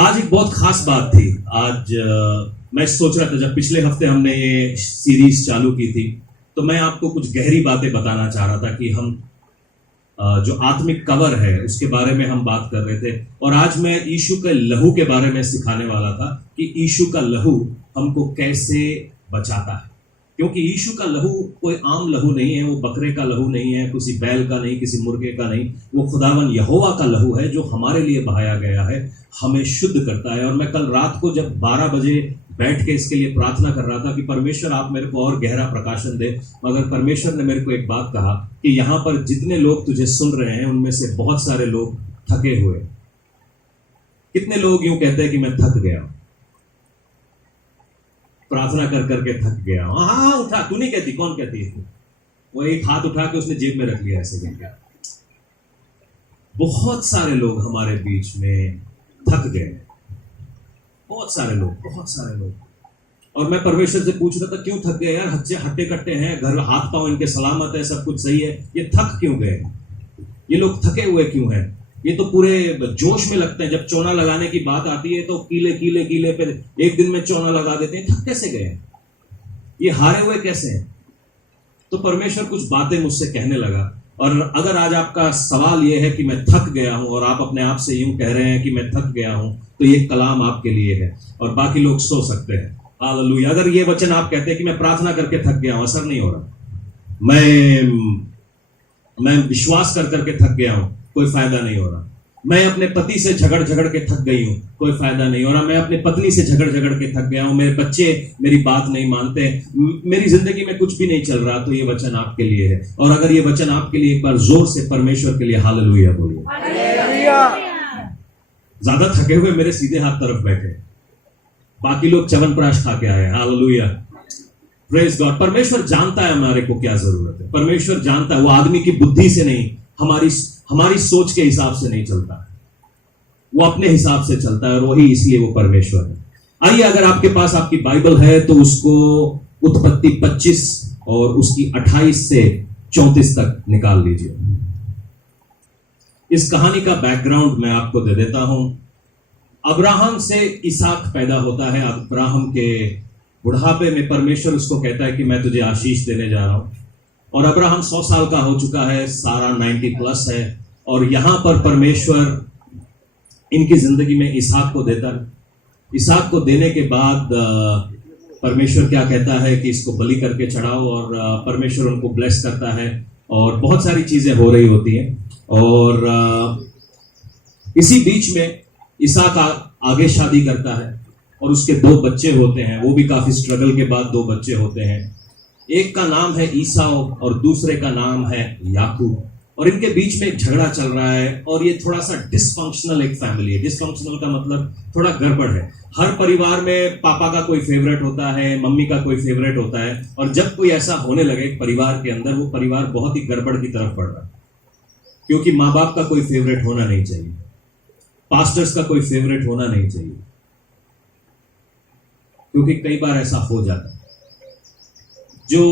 आज एक बहुत खास बात थी। आज मैं सोच रहा था, जब पिछले हफ्ते हमने ये सीरीज चालू की थी तो मैं आपको कुछ गहरी बातें बताना चाह रहा था कि हम जो आत्मिक कवर है उसके बारे में हम बात कर रहे थे। और आज मैं यीशु के लहू के बारे में सिखाने वाला था कि यीशु का लहू हमको कैसे बचाता है। क्योंकि यीशु का लहू कोई आम लहू नहीं है, वो बकरे का लहू नहीं है, किसी बैल का नहीं, किसी मुर्गे का नहीं, वो खुदावन यहोवा का लहू है जो हमारे लिए बहाया गया है, हमें शुद्ध करता है। और मैं कल रात को जब 12 बजे बैठ के इसके लिए प्रार्थना कर रहा था कि परमेश्वर आप मेरे को और गहरा प्रकाशन दे, मगर परमेश्वर ने मेरे को एक बात कहा कि यहाँ पर जितने लोग तुझे सुन रहे हैं उनमें से बहुत सारे लोग थके हुए। कितने लोग यूं कहते हैं कि मैं थक गया, प्रार्थना कर करके थक गया। हाँ उठा, तू नहीं कहती, कौन कहती है? वो एक हाथ उठा के उसने जेब में रख लिया ऐसे करके। बहुत सारे लोग हमारे बीच में थक गए, बहुत सारे लोग। और मैं परमेश्वर से पूछ रहा था क्यों थक गए यार, हट्टे कट्टे हैं, घर हाथ पांव इनके सलामत है, सब कुछ सही है, ये थक क्यों गए? ये लोग थके हुए क्यों हैं? ये तो पूरे जोश में लगते हैं। जब चौना लगाने की बात आती है तो कीले पे एक दिन में चौना लगा देते हैं। थक कैसे गए? ये हारे हुए कैसे हैं? तो परमेश्वर कुछ बातें मुझसे कहने लगा। और अगर आज आपका सवाल यह है कि मैं थक गया हूं और आप अपने आप से यूं कह रहे हैं कि मैं थक गया हूं, तो ये कलाम आपके लिए है और बाकी लोग सो सकते हैं। हालेलुया। अगर ये वचन आप कहते हैं कि मैं प्रार्थना करके थक गया हूं, असर नहीं हो रहा, मैं विश्वास कर करके थक गया हूं, कोई फायदा नहीं हो रहा, मैं अपने पति से झगड़ के थक गई हूं, कोई फायदा नहीं हो रहा, मैं अपने पत्नी से झगड़ के थक गया हूं, मेरे बच्चे मेरी बात नहीं मानते, मेरी जिंदगी में कुछ भी नहीं चल रहा, तो ये वचन आपके लिए है। और अगर ये वचन आपके लिए, एक बार जोर से परमेश्वर के लिए हालेलुया बोलिए। ज्यादा थके हुए मेरे सीधे हाथ तरफ बैठे, बाकी लोग च्यवनप्राश खा के आए। Hallelujah, praise God. परमेश्वर जानता है हमारे को क्या जरूरत है, परमेश्वर जानता है। वो आदमी की बुद्धि से नहीं, हमारी सोच के हिसाब से नहीं चलता, वो अपने हिसाब से चलता है, और वही इसलिए वो परमेश्वर है। आइए, अगर आपके पास आपकी बाइबल है तो उसको उत्पत्ति 25 और उसकी 28 से 34 तक निकाल लीजिए। इस कहानी का बैकग्राउंड मैं आपको दे देता हूं। अब्राहम से इसहाक पैदा होता है। अब्राहम के बुढ़ापे में परमेश्वर उसको कहता है कि मैं तुझे आशीष देने जा रहा हूं। और अब्राहम 100 साल का हो चुका है, सारा 90 प्लस है। और यहां पर परमेश्वर इनकी जिंदगी में इसहाक को देता है। इसहाक को देने के बाद परमेश्वर क्या कहता है कि इसको बलि करके चढ़ाओ, और परमेश्वर उनको ब्लेस करता है और बहुत सारी चीजें हो रही होती हैं। और इसी बीच में इसहाक आगे शादी करता है और उसके 2 बच्चे होते हैं। वो भी काफी स्ट्रगल के बाद 2 बच्चे होते हैं। एक का नाम है ईसाऊ और दूसरे का नाम है याकूब। और इनके बीच में एक झगड़ा चल रहा है, और ये थोड़ा सा डिसफंक्शनल एक फैमिली है। डिसफंक्शनल का मतलब थोड़ा गड़बड़ है। हर परिवार में पापा का कोई फेवरेट होता है, मम्मी का कोई फेवरेट होता है, और जब कोई ऐसा होने लगे परिवार के अंदर, वो परिवार बहुत ही गड़बड़ की तरफ बढ़ रहा है। क्योंकि माँ बाप का कोई फेवरेट होना नहीं चाहिए, पास्टर्स का कोई फेवरेट होना नहीं चाहिए, क्योंकि कई बार ऐसा हो जाता है। जो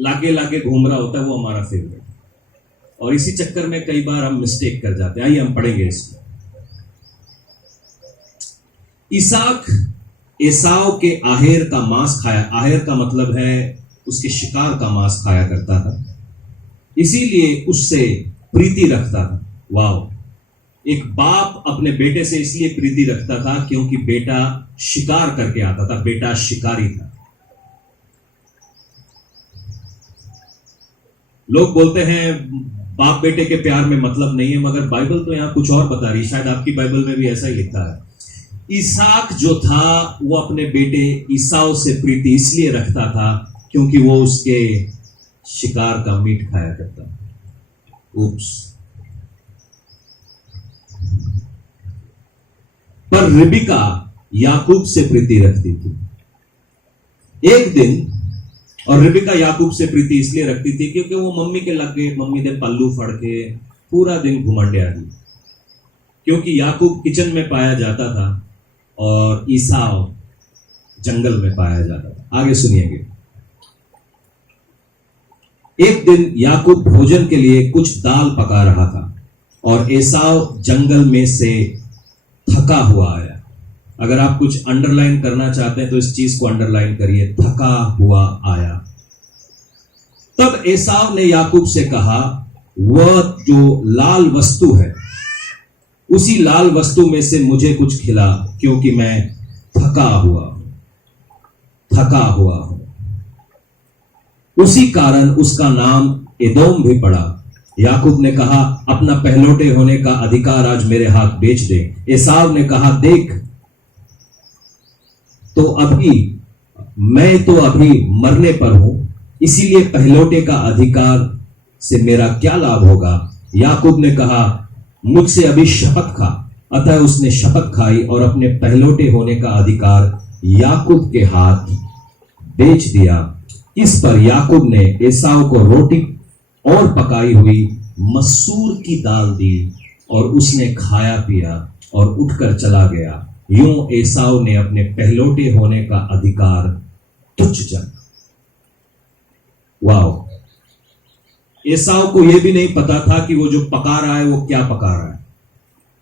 लागे घूम रहा होता है वो हमारा फेवरेट, और इसी चक्कर में कई बार हम मिस्टेक कर जाते हैं। आइए हम पढ़ेंगे इसको। इसहाक एसाव के आहेर का मांस खाया। आहेर का मतलब है उसके शिकार का मांस खाया करता था, इसीलिए उससे प्रीति रखता था। वाह। एक बाप अपने बेटे से इसलिए प्रीति रखता था क्योंकि बेटा शिकार करके आता था, बेटा शिकारी था। लोग बोलते हैं बाप बेटे के प्यार में मतलब नहीं है, मगर बाइबल तो यहां कुछ और बता रही है। शायद आपकी बाइबल में भी ऐसा ही लिखा है। इसहाक जो था वो अपने बेटे ईसाऊ से प्रीति इसलिए रखता था क्योंकि वो उसके शिकार का मीट खाया करता था। उप्स। पर रिबिका याकूब से प्रीति रखती थी। एक दिन, और रिबिका याकूब से प्रीति इसलिए रखती थी क्योंकि वो मम्मी के लगे, मम्मी ने पल्लू फड़ के पूरा दिन घुमंडिया दी। क्योंकि याकूब किचन में पाया जाता था और ईसाऊ जंगल में पाया जाता था। आगे सुनिएंगे। एक दिन याकूब भोजन के लिए कुछ दाल पका रहा था और एसाव जंगल में से थका हुआ आया। अगर आप कुछ अंडरलाइन करना चाहते हैं तो इस चीज को अंडरलाइन करिए, थका हुआ आया। तब एसाव ने याकूब से कहा, वह जो लाल वस्तु है उसी लाल वस्तु में से मुझे कुछ खिला, क्योंकि मैं थका हुआ हूं। उसी कारण उसका नाम एदोम भी पड़ा। याकूब ने कहा, अपना पहलौठे होने का अधिकार आज मेरे हाथ बेच दे। एसाव ने कहा, देख मैं तो अभी मरने पर हूं, इसीलिए पहलौठे का अधिकार से मेरा क्या लाभ होगा। याकूब ने कहा, मुझसे अभी शपथ खा। अतः उसने शपथ खाई और अपने पहलौठे होने का अधिकार याकूब के हाथ बेच दिया। इस पर याकूब ने एसाव को रोटी और पकाई हुई मसूर की दाल दी और उसने खाया पिया और उठकर चला गया। यूं एसाव ने अपने पहलौठे होने का अधिकार तुच्छ जाना। वाओ! एसाव को यह भी नहीं पता था कि वो जो पका रहा है वो क्या पका रहा है,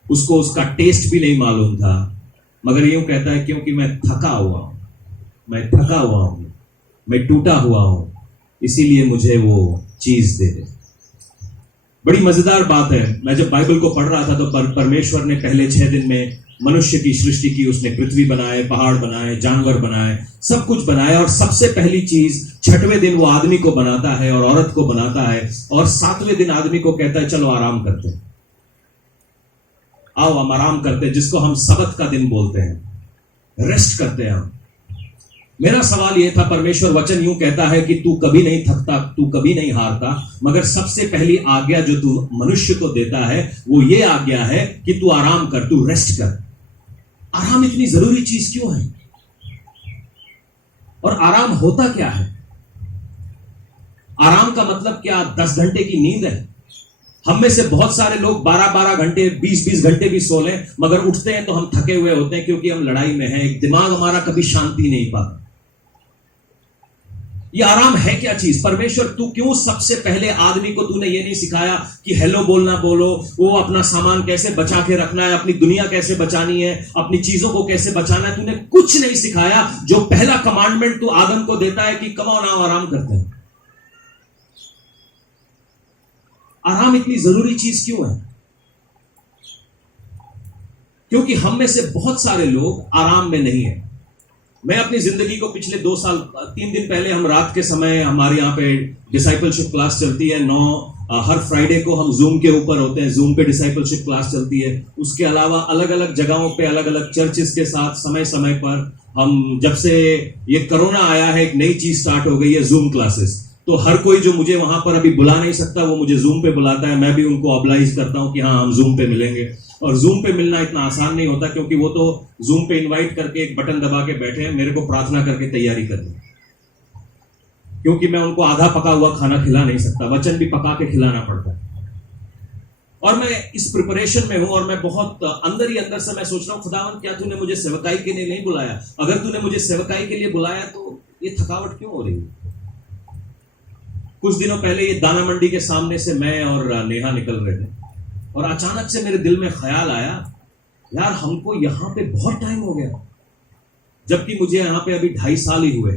उसको उसका टेस्ट भी नहीं मालूम था, मगर यूं कहता है, क्योंकि मैं थका हुआ हूं, मैं टूटा हुआ हूं, इसीलिए मुझे वो चीज दे दे। बड़ी मजेदार बात है। मैं जब बाइबल को पढ़ रहा था तो परमेश्वर ने पहले 6 दिन में मनुष्य की सृष्टि की। उसने पृथ्वी बनाए, पहाड़ बनाए, जानवर बनाए, सब कुछ बनाया, और सबसे पहली चीज 6वें दिन वो आदमी को बनाता है और औरत को बनाता है, और 7वें दिन आदमी को कहता है, चलो आराम करते हैं, आओ हम आराम करते हैं, जिसको हम सबत का दिन बोलते हैं, रेस्ट करते हैं हम। मेरा सवाल यह था, परमेश्वर वचन यूं कहता है कि तू कभी नहीं थकता, तू कभी नहीं हारता, मगर सबसे पहली आज्ञा जो तू मनुष्य को देता है वो ये आज्ञा है कि तू आराम कर, तू रेस्ट कर। आराम इतनी जरूरी चीज क्यों है? और आराम होता क्या है? आराम का मतलब क्या 10 घंटे की नींद है? हम में से बहुत सारे लोग 12-12 घंटे, 20-20 घंटे भी सो लें, मगर उठते हैं तो हम थके हुए होते हैं, क्योंकि हम लड़ाई में हैं। एक दिमाग हमारा कभी शांति नहीं पाता। ये आराम है क्या चीज? परमेश्वर, तू क्यों सबसे पहले आदमी को तूने ये नहीं सिखाया कि हेलो बोलना बोलो, वो अपना सामान कैसे बचा के रखना है, अपनी दुनिया कैसे बचानी है, अपनी चीजों को कैसे बचाना है? तूने कुछ नहीं सिखाया। जो पहला कमांडमेंट तू आदम को देता है कि कम ऑन आओ, आराम करते हैं। आराम इतनी जरूरी चीज क्यों है? क्योंकि हम में से बहुत सारे लोग आराम में नहीं है। मैं अपनी जिंदगी को पिछले 2 साल, 3 दिन पहले हम रात के समय, हमारे यहाँ पे डिसाइपलशिप क्लास चलती है, हर फ्राइडे को हम जूम के ऊपर होते हैं, जूम पे डिसाइपलशिप क्लास चलती है। उसके अलावा अलग अलग जगहों पे, अलग अलग चर्चेस के साथ समय समय पर हम, जब से ये कोरोना आया है, एक नई चीज स्टार्ट हो गई है, जूम क्लासेस। तो हर कोई जो मुझे वहां पर अभी बुला नहीं सकता, वो मुझे जूम पे बुलाता है। मैं भी उनको ऑब्लाइज करता हूं कि हाँ, हम जूम पे मिलेंगे। और जूम पे मिलना इतना आसान नहीं होता, क्योंकि वो तो जूम पे इनवाइट करके एक बटन दबा के बैठे हैं, मेरे को प्रार्थना करके तैयारी करनी, क्योंकि मैं उनको आधा पका हुआ खाना खिला नहीं सकता, वचन भी पका के खिलाना पड़ता है। और मैं इस प्रिपरेशन में हूं, और मैं बहुत अंदर ही अंदर से मैं सोच रहा हूं, खुदावन, क्या तूने मुझे सेवकाई के लिए नहीं बुलाया? अगर तूने मुझे सेवकाई के लिए बुलाया तो ये थकावट क्यों हो रही है? कुछ दिनों पहले ये दाना मंडी के सामने से मैं और नेहा निकल रहे थे, और अचानक से मेरे दिल में ख्याल आया, यार हमको यहां पे बहुत टाइम हो गया, जबकि मुझे यहां पे अभी 2.5 साल ही हुए।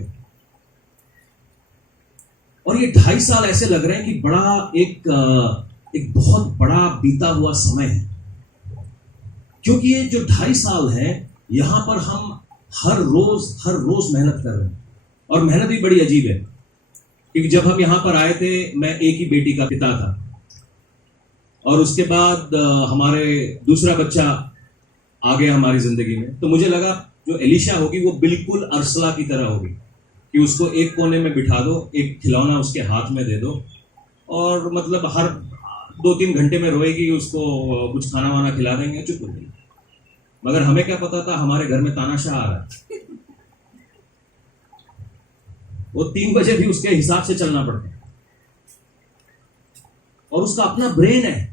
और ये 2.5 साल ऐसे लग रहे हैं कि बड़ा एक बहुत बड़ा बीता हुआ समय है, क्योंकि ये जो 2.5 साल है, यहां पर हम हर रोज मेहनत कर रहे हैं। और मेहनत भी बड़ी अजीब है, क्योंकि जब हम यहां पर आए थे, मैं एक ही बेटी का पिता था, और उसके बाद हमारे दूसरा बच्चा आ गया हमारी जिंदगी में। तो मुझे लगा जो एलिशा होगी वो बिल्कुल अर्सला की तरह होगी, कि उसको एक कोने में बिठा दो, एक खिलौना उसके हाथ में दे दो, और मतलब हर 2-3 घंटे में रोएगी, उसको कुछ खाना वाना खिला देंगे, चुप हो जाएगी। मगर हमें क्या पता था, हमारे घर में तानाशाह आ रहा है। वो 3 बजे भी उसके हिसाब से चलना पड़ता है, और उसका अपना ब्रेन है।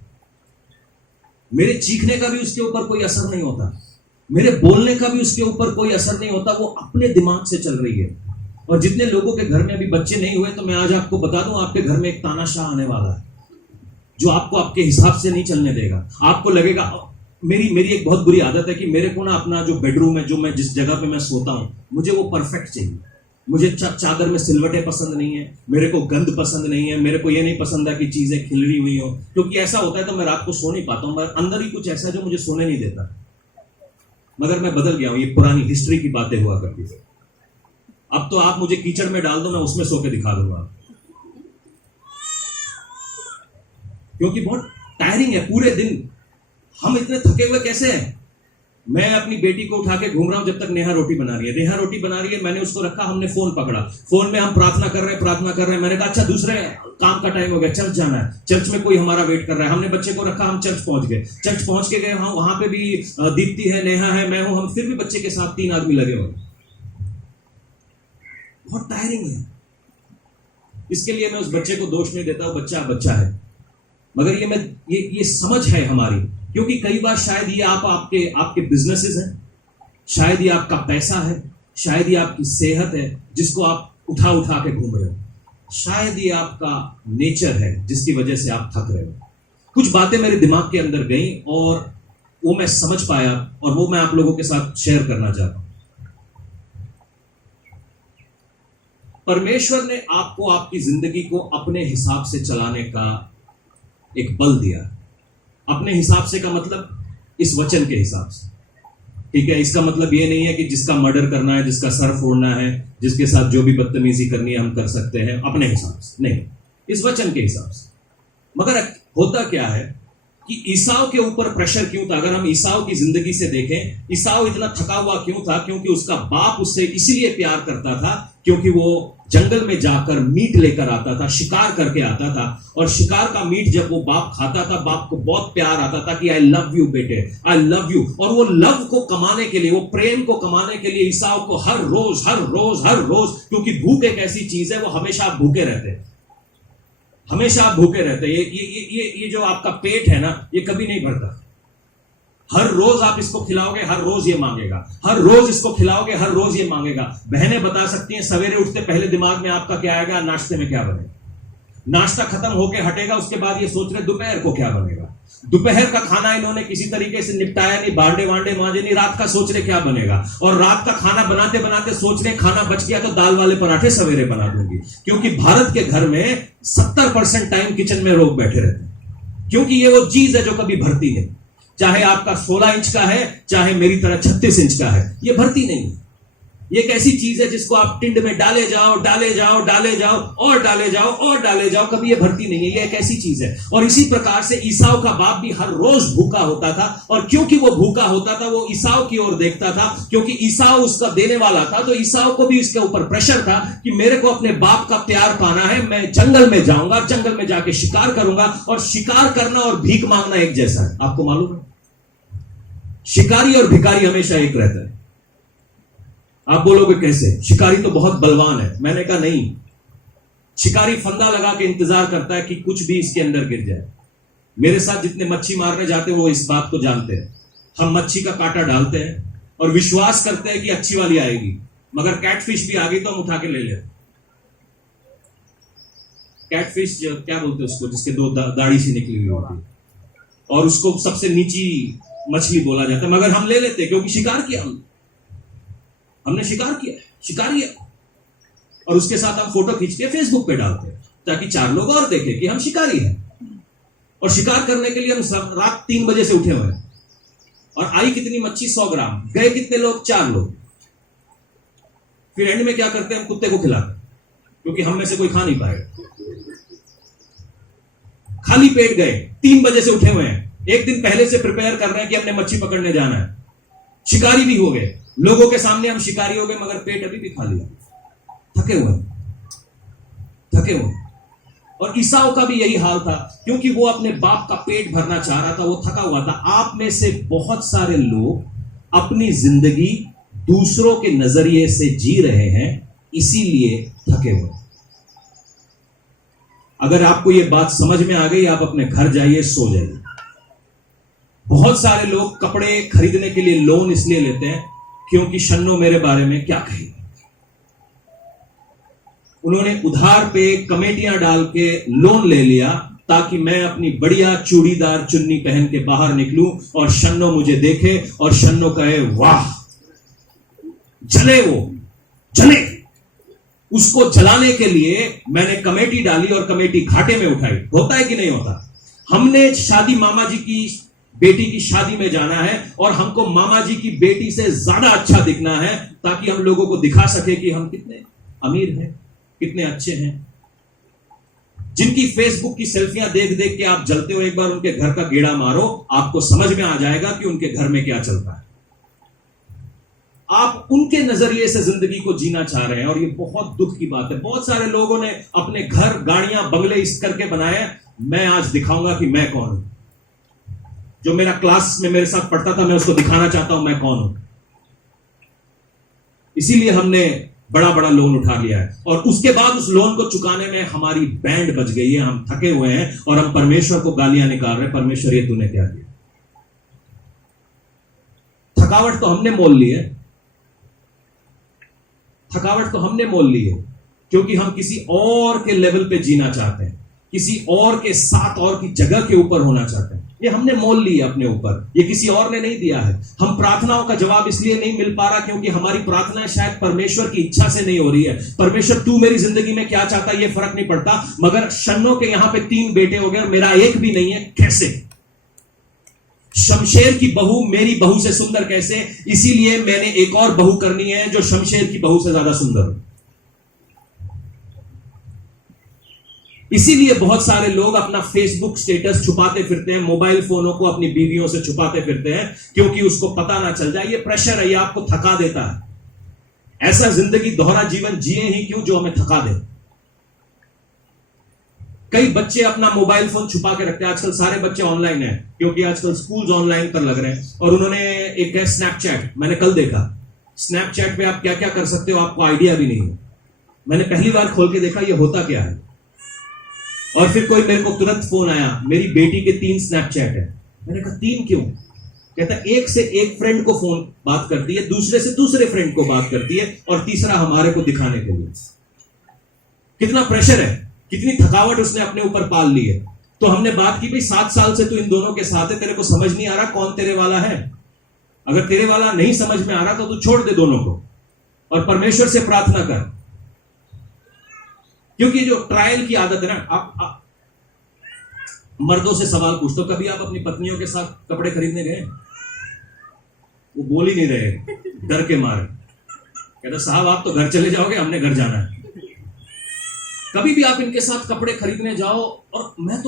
मेरे चीखने का भी उसके ऊपर कोई असर नहीं होता, मेरे बोलने का भी उसके ऊपर कोई असर नहीं होता, वो अपने दिमाग से चल रही है। और जितने लोगों के घर में अभी बच्चे नहीं हुए, तो मैं आज आपको बता दूं, आपके घर में एक तानाशाह आने वाला है, जो आपको आपके हिसाब से नहीं चलने देगा। आपको लगेगा मेरी मेरी एक बहुत बुरी आदत है कि मेरे को ना अपना जो बेडरूम है, जो मैं जिस जगह पे मैं सोता हूं, मुझे वो परफेक्ट चाहिए। मुझे चादर में सिलवटें पसंद नहीं है, मेरे को गंद पसंद नहीं है, मेरे को ये नहीं पसंद है कि चीजें खिलरी हुई हो, क्योंकि ऐसा होता है तो मैं रात को सो नहीं पाता हूं। अंदर ही कुछ ऐसा जो मुझे सोने नहीं देता। मगर मैं बदल गया हूं, ये पुरानी हिस्ट्री की बातें हुआ करती थी। अब तो आप मुझे कीचड़ में डाल दो, मैं उसमें सो के दिखा दूंगा, क्योंकि बहुत टायरिंग है पूरे दिन। हम इतने थके हुए कैसे हैं? मैं अपनी बेटी को उठा के घूम रहा हूं जब तक नेहा रोटी बना रही है। नेहा रोटी बना रही है, मैंने उसको रखा, हमने फोन पकड़ा, फोन में हम प्रार्थना कर रहे हैं। मैंने कहा अच्छा दूसरे काम का टाइम हो गया, चर्च जाना है, चर्च में कोई हमारा वेट कर रहा है। हमने बच्चे को रखा, हम चर्च पहुंच के गए, हाँ वहां पे भी दीप्ति है, नेहा है, मैं हूं, हम फिर भी बच्चे के साथ 3 आदमी लगे हुए। बहुत टायरिंग है। इसके लिए मैं उस बच्चे को दोष नहीं देता, वो बच्चा है, मगर ये समझ है हमारी। क्योंकि कई बार शायद ये आपके बिजनेसेस हैं, शायद ये आपका पैसा है, शायद ये आपकी सेहत है जिसको आप उठा के घूम रहे हो, शायद ये आपका नेचर है जिसकी वजह से आप थक रहे हो। कुछ बातें मेरे दिमाग के अंदर गई और वो मैं समझ पाया और वो मैं आप लोगों के साथ शेयर करना चाहता हूं। परमेश्वर ने आपको आपकी जिंदगी को अपने हिसाब से चलाने का एक बल दिया। अपने हिसाब से का मतलब इस वचन के हिसाब से, ठीक है? इसका मतलब ये नहीं है कि जिसका मर्डर करना है, जिसका सर फोड़ना है, जिसके साथ जो भी बदतमीजी करनी है हम कर सकते हैं अपने हिसाब से, नहीं, इस वचन के हिसाब से। मगर होता क्या है कि ईसाव के ऊपर प्रेशर क्यों था? अगर हम ईसाव की जिंदगी से देखें, ईसाव इतना थका हुआ क्यों था? क्योंकि उसका बाप उससे इसलिए प्यार करता था क्योंकि वो जंगल में जाकर मीट लेकर आता था, शिकार करके आता था, और शिकार का मीट जब वो बाप खाता था, बाप को बहुत प्यार आता था कि आई लव यू बेटे, आई लव यू। और वो लव को कमाने के लिए, वो प्रेम को कमाने के लिए ईसाव को हर रोज, क्योंकि भूख एक ऐसी चीज है, वो हमेशा आप भूखे रहते हैं, हमेशा आप भूखे रहते हैं। ये जो आपका पेट है ना, ये कभी नहीं भरता। हर रोज आप इसको खिलाओगे, हर रोज ये मांगेगा, हर रोज इसको खिलाओगे, हर रोज ये मांगेगा। बहनें बता सकती हैं, सवेरे उठते पहले दिमाग में आपका क्या आएगा? नाश्ते में क्या बनेगा। नाश्ता खत्म होके हटेगा, उसके बाद ये सोच रहे दोपहर को क्या बनेगा। दोपहर का खाना इन्होंने किसी तरीके से निपटाया नहीं, भांडे मांजे नहीं, रात का सोच रहे क्या बनेगा। और रात का खाना बनाते बनाते सोच रहे खाना बच गया तो दाल वाले पराठे सवेरे बना दूंगी। क्योंकि भारत के घर में 70% टाइम किचन में लोग बैठे रहते हैं, क्योंकि ये वो चीज है जो कभी भरती नहीं। चाहे आपका 16 इंच का है, चाहे मेरी तरह 36 इंच का है, ये भरती नहीं। ये एक ऐसी चीज है जिसको आप टिंड में डाले जाओ और डाले जाओ, कभी ये भरती नहीं है। ये एक ऐसी चीज है। और इसी प्रकार से ईसाव का बाप भी हर रोज भूखा होता था, और क्योंकि वो भूखा होता था, वो ईसाव की ओर देखता था, क्योंकि ईसाव उसका देने वाला था। तो ईसाव को भी इसके ऊपर प्रेशर था कि मेरे को अपने बाप का प्यार पाना है, मैं जंगल में जाऊंगा, जंगल में जाके शिकार करूंगा। और शिकार करना और भीख मांगना एक जैसा है, आपको मालूम है? शिकारी और भिखारी हमेशा एक रहता है। आप बोलोगे कैसे? शिकारी तो बहुत बलवान है। मैंने कहा नहीं, शिकारी फंदा लगा के इंतजार करता है कि कुछ भी इसके अंदर गिर जाए। मेरे साथ जितने मच्छी मारने जाते हैं वो इस बात को जानते हैं। हम मच्छी का कांटा डालते हैं और विश्वास करते हैं कि अच्छी वाली आएगी, मगर कैटफिश भी आ गई तो हम उठा के ले लेते। कैटफिश क्या बोलते हैं उसको, जिसके 2 दाढ़ी सी निकली हुई होती है, और उसको सबसे नीची मछली बोला जाता है, मगर हम ले लेते हैं क्योंकि शिकार किया, हमने शिकार किया। और उसके साथ हम फोटो खींच के फेसबुक पे डालते हैं ताकि 4 लोग और देखें कि हम शिकारी हैं। और शिकार करने के लिए हम रात 3 बजे से उठे हुए हैं। और आई कितनी मच्छी? 100 ग्राम। गए कितने लोग? 4 लोग। फिर एंड में क्या करते हैं? हम कुत्ते को खिलाते, क्योंकि हम में से कोई खा नहीं पाएगा। खाली पेट गए, 3 बजे से उठे हुए हैं, एक दिन पहले से प्रिपेयर कर रहे हैं कि हमने मच्छी पकड़ने जाना है। शिकारी भी हो गए, लोगों के सामने हम शिकारी हो गए, मगर पेट अभी भी खाली है, थके हुए। और ईसाव का भी यही हाल था, क्योंकि वो अपने बाप का पेट भरना चाह रहा था, वो थका हुआ था। आप में से बहुत सारे लोग अपनी जिंदगी दूसरों के नजरिए से जी रहे हैं, इसीलिए थके हुए। अगर आपको ये बात समझ में आ गई, आप अपने घर जाइए, सो जाइए। बहुत सारे लोग कपड़े खरीदने के लिए लोन इसलिए लेते हैं क्योंकि शन्नो मेरे बारे में क्या कहेगी। उन्होंने उधार पे कमेटियां डाल के लोन ले लिया ताकि मैं अपनी बढ़िया चूड़ीदार चुन्नी पहन के बाहर निकलूं और शन्नो मुझे देखे और शन्नो कहे वाह, जले वो जले। उसको जलाने के लिए मैंने कमेटी डाली और कमेटी घाटे में उठाई। होता है कि नहीं होता? हमने शादी मामा जी की बेटी की शादी में जाना है और हमको मामा जी की बेटी से ज्यादा अच्छा दिखना है, ताकि हम लोगों को दिखा सके कि हम कितने अमीर हैं, कितने अच्छे हैं। जिनकी फेसबुक की सेल्फियां देख देख के आप जलते हो, एक बार उनके घर का गेड़ा मारो, आपको समझ में आ जाएगा कि उनके घर में क्या चलता है। आप उनके नजरिए से जिंदगी को जीना चाह रहे हैं और ये बहुत दुख की बात है। बहुत सारे लोगों ने अपने घर, गाड़ियां, बंगले इस करके बनाए। मैं आज दिखाऊंगा कि मैं कौन हूं। जो मेरा क्लास में मेरे साथ पढ़ता था, मैं उसको दिखाना चाहता हूं मैं कौन हूं। इसीलिए हमने बड़ा बड़ा लोन उठा लिया है और उसके बाद उस लोन को चुकाने में हमारी बैंड बज गई है। हम थके हुए हैं और हम परमेश्वर को गालियां निकाल रहे हैं, परमेश्वर ये तूने क्या किया। थकावट तो हमने मोल ली है, थकावट तो हमने मोल ली है, क्योंकि हम किसी और के लेवल पे जीना चाहते हैं, किसी और के साथ और की जगह के ऊपर होना चाहते हैं। ये हमने मोल ली है अपने ऊपर, ये किसी और ने नहीं दिया है। हम प्रार्थनाओं का जवाब इसलिए नहीं मिल पा रहा क्योंकि हमारी प्रार्थना शायद परमेश्वर की इच्छा से नहीं हो रही है। परमेश्वर तू मेरी जिंदगी में क्या चाहता है ये फर्क नहीं पड़ता, मगर शन्नो के यहां पे 3 बेटे हो गए और मेरा एक भी नहीं है, कैसे? शमशेर की बहू मेरी बहू से सुंदर कैसे? इसीलिए मैंने एक और बहू करनी है जो शमशेर की बहू से ज्यादा सुंदर हो। इसीलिए बहुत सारे लोग अपना फेसबुक स्टेटस छुपाते फिरते हैं, मोबाइल फोनों को अपनी बीवियों से छुपाते फिरते हैं, क्योंकि उसको पता ना चल जाए। ये प्रेशर है, ये आपको थका देता है। ऐसा जिंदगी दोहरा जीवन जिए ही क्यों जो हमें थका दे। कई बच्चे अपना मोबाइल फोन छुपा के रखते हैं। आजकल सारे बच्चे ऑनलाइन हैं, क्योंकि आजकल स्कूल्स ऑनलाइन पर लग रहे हैं। और उन्होंने एक है स्नैपचैट, मैंने कल देखा। स्नैपचैट पे आप क्या क्या कर सकते हो आपको आइडिया भी नहीं है। मैंने पहली बार खोल के देखा ये होता क्या है। और फिर कोई मेरे को तुरंत फोन आया, मेरी बेटी के 3 स्नैपचैट है। मैंने कहा 3 क्यों? कहता एक से एक फ्रेंड को फोन बात करती है, दूसरे से दूसरे फ्रेंड को बात करती है, और तीसरा हमारे को दिखाने के लिए। कितना प्रेशर है, कितनी थकावट उसने अपने ऊपर पाल ली है। तो हमने बात की भाई 7 साल से तू इन दोनों के साथ है, तेरे को समझ नहीं आ रहा कौन तेरे वाला है। अगर तेरे वाला नहीं समझ में आ रहा तो तू छोड़ दे दोनों को और परमेश्वर से प्रार्थना कर। क्योंकि जो ट्रायल की आदत है ना, आप मर्दों से सवाल पूछते हो, कभी आप अपनी पत्नियों के साथ कपड़े खरीदने गए? वो बोल ही नहीं रहे, डर के मारे। कहते साहब आप तो घर चले जाओगे, हमने घर जाना है। कभी भी आप इनके साथ कपड़े खरीदने जाओ और मैं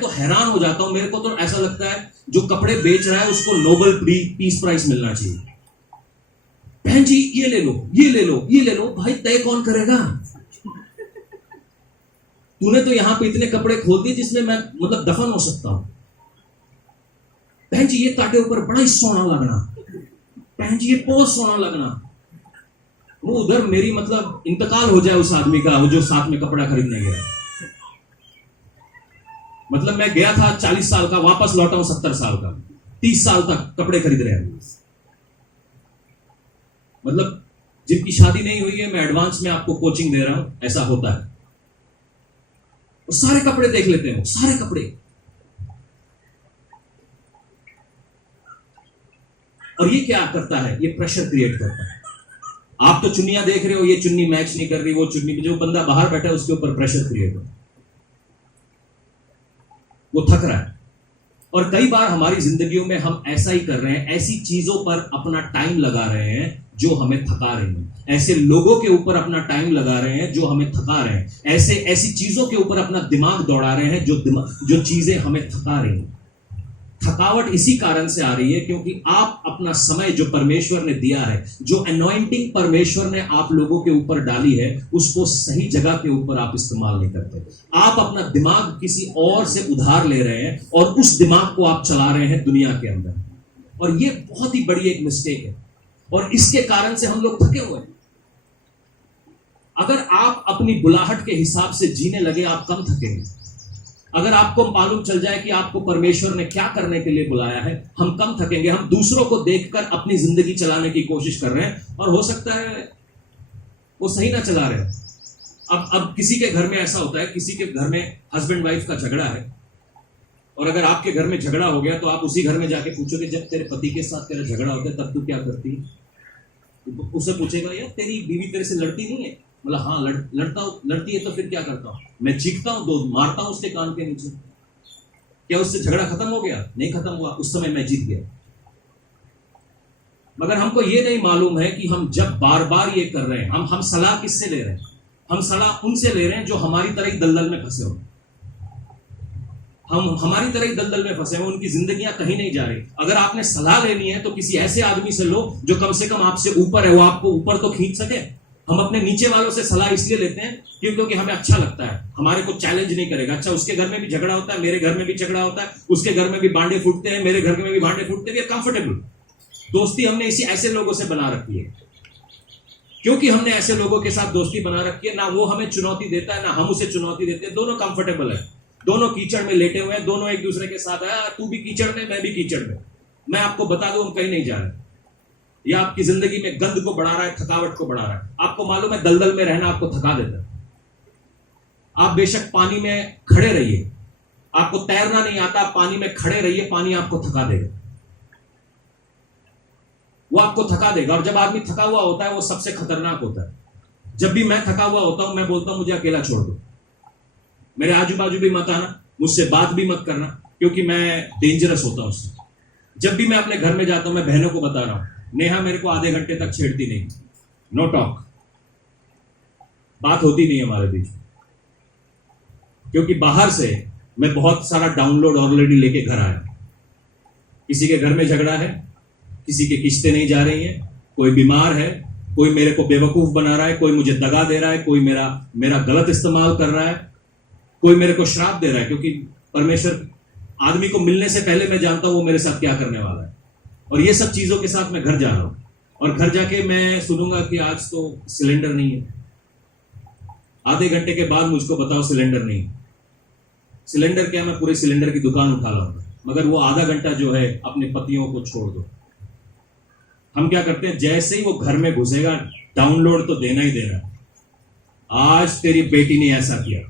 तो हैरान हो जाता हूं। मेरे को तो ऐसा लगता है जो कपड़े बेच रहा है उसको नोबेल पीस प्राइज मिलना चाहिए। बहन जी ये ले लो, ये ले लो, ये ले लो। भाई तय कौन करेगा? तूने तो यहां पे इतने कपड़े खोल दिए जिसमें मैं मतलब दफन हो सकता हूं। बहन जी ये ताटे ऊपर बड़ा ही सोना लगना, बहन जी ये बहुत सोना लगना। वो उधर मेरी मतलब इंतकाल हो जाए उस आदमी का, वो जो साथ में कपड़ा खरीदने गया। मतलब मैं गया था 40 साल का, वापस लौटा हूं 70 साल का। 30 साल तक कपड़े खरीद रहे हैं। मतलब जिनकी शादी नहीं हुई है, मैं एडवांस में आपको कोचिंग दे रहा हूं, ऐसा होता है। वो सारे कपड़े देख लेते हैं, सारे कपड़े। और ये क्या करता है? ये प्रेशर क्रिएट करता है। आप तो चुन्नियां देख रहे हो, ये चुन्नी मैच नहीं कर रही, वो चुन्नी, जो बंदा बाहर बैठा है उसके ऊपर प्रेशर क्रिएट हो, वो थक रहा है। और कई बार हमारी जिंदगियों में हम ऐसा ही कर रहे हैं, ऐसी चीजों पर अपना टाइम लगा रहे हैं जो हमें थका रही हैं, ऐसे लोगों के ऊपर अपना टाइम लगा रहे हैं जो हमें थका रहे हैं, ऐसी चीजों के ऊपर अपना दिमाग दौड़ा रहे हैं जो चीजें हमें थका रही हैं। थकावट इसी कारण से आ रही है क्योंकि आप अपना समय जो परमेश्वर ने दिया है, जो अनॉइंटिंग परमेश्वर ने आप लोगों के ऊपर डाली है, उसको सही जगह के ऊपर आप इस्तेमाल नहीं करते। आप अपना दिमाग किसी और से उधार ले रहे हैं और उस दिमाग को आप चला रहे हैं दुनिया के अंदर। और ये बहुत ही बड़ी एक मिस्टेक है और इसके कारण से हम लोग थके हुए हैं। अगर आप अपनी बुलाहट के हिसाब से जीने लगे, आप कम थकेंगे। अगर आपको मालूम चल जाए कि आपको परमेश्वर ने क्या करने के लिए बुलाया है, हम कम थकेंगे। हम दूसरों को देखकर अपनी जिंदगी चलाने की कोशिश कर रहे हैं और हो सकता है वो सही ना चला रहे। अब किसी के घर में ऐसा होता है, किसी के घर में हस्बैंड वाइफ का झगड़ा है और अगर आपके घर में झगड़ा हो गया तो आप उसी घर में जाके पूछोगे, जब तेरे पति के साथ तेरा झगड़ा होता है तब तू क्या करती है? उससे पूछेगा, यार तेरी बीवी तेरे से लड़ती नहीं है? मतलब हाँ, लड़ती है तो फिर क्या करता हूँ मैं? चीखता हूँ, दो मारता हूँ उसके कान के नीचे। क्या उससे झगड़ा खत्म हो गया? नहीं खत्म हुआ, उस समय मैं जीत गया। मगर हमको ये नहीं मालूम है कि हम जब बार बार ये कर रहे हैं, हम सलाह किससे ले रहे हैं? हम सलाह उनसे ले रहे हैं जो हमारी तरह ही दलदल में फंसे हो। हम हमारी तरह ही दलदल में फंसे हो, उनकी जिंदगियां कहीं नहीं जा रही। अगर आपने सलाह लेनी है तो किसी ऐसे आदमी से लो जो कम से कम आपसे ऊपर है, वो आपको ऊपर तो खींच सके। हम अपने नीचे वालों से सलाह इसलिए लेते हैं क्योंकि हमें अच्छा लगता है, हमारे को चैलेंज नहीं करेगा। अच्छा, उसके घर में भी झगड़ा होता है, मेरे घर में भी झगड़ा होता है, उसके घर में भी बांडे फूटते हैं, मेरे घर में भी बांडे फूटते हैं, कंफर्टेबल। दोस्ती हमने इसी ऐसे लोगों से बना रखी है। क्योंकि हमने ऐसे लोगों के साथ दोस्ती बना रखी है, ना वो हमें चुनौती देता है ना हम उसे चुनौती देते हैं। दोनों कंफर्टेबल है, दोनों कीचड़ में लेटे हुए हैं, दोनों एक दूसरे के साथ है। तू भी कीचड़ में, मैं भी कीचड़ में। मैं आपको बता दूं, हम कहीं नहीं जा रहे। ये आपकी जिंदगी में गंद को बढ़ा रहा है, थकावट को बढ़ा रहा है। आपको मालूम है, दलदल में रहना आपको थका देता है। आप बेशक पानी में खड़े रहिए, आपको तैरना नहीं आता, पानी में खड़े रहिए, पानी आपको थका देगा, वो आपको थका देगा। और जब आदमी थका हुआ होता है वो सबसे खतरनाक होता है। जब भी मैं थका हुआ होता हूं, मैं बोलता हूं मुझे अकेला छोड़ दो, मेरे आजू बाजू भी मत आना, मुझसे बात भी मत करना, क्योंकि मैं डेंजरस होता हूं उससे। जब भी मैं अपने घर में जाता हूं, मैं बहनों को बता रहा हूं, नेहा मेरे को आधे घंटे तक छेड़ती नहीं, नो टॉक, बात होती नहीं हमारे बीच। क्योंकि बाहर से मैं बहुत सारा डाउनलोड ऑलरेडी लेके घर आया। किसी के घर में झगड़ा है, किसी के किस्तें नहीं जा रही हैं, कोई बीमार है, कोई मेरे को बेवकूफ बना रहा है, कोई मुझे दगा दे रहा है, कोई मेरा गलत इस्तेमाल कर रहा है, कोई मेरे को श्राप दे रहा है। क्योंकि परमेश्वर आदमी को मिलने से पहले मैं जानता हूं वो मेरे साथ क्या करने वाला है। और ये सब चीजों के साथ मैं घर जा रहा हूं, और घर जाके मैं सुनूंगा कि आज तो सिलेंडर नहीं है। आधे घंटे के बाद मुझको बताओ सिलेंडर नहीं। सिलेंडर क्या, मैं पूरे सिलेंडर की दुकान उठा लाऊंगा, मगर वो आधा घंटा जो है अपने पतियों को छोड़ दो। हम क्या करते हैं, जैसे ही वो घर में घुसेगा, डाउनलोड तो देना ही देना। आज तेरी बेटी ने ऐसा किया,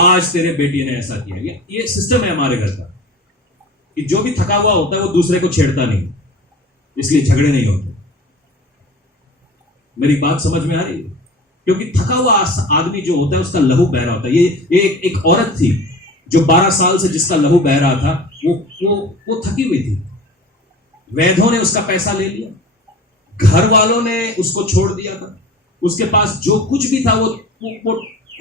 आज तेरे बेटी ने ऐसा किया। ये सिस्टम है हमारे घर का कि जो भी थका हुआ होता है वो दूसरे को छेड़ता नहीं, इसलिए झगड़े नहीं होते। मेरी बात समझ में आ रही है? क्योंकि थका हुआ आदमी जो होता है उसका लहू बह रहा होता है। ये एक औरत थी जो 12 साल से जिसका लहू बह रहा था, वो थकी हुई थी। वैद्यों ने उसका पैसा ले लिया, घर वालों ने उसको छोड़ दिया था, उसके पास जो कुछ भी था वो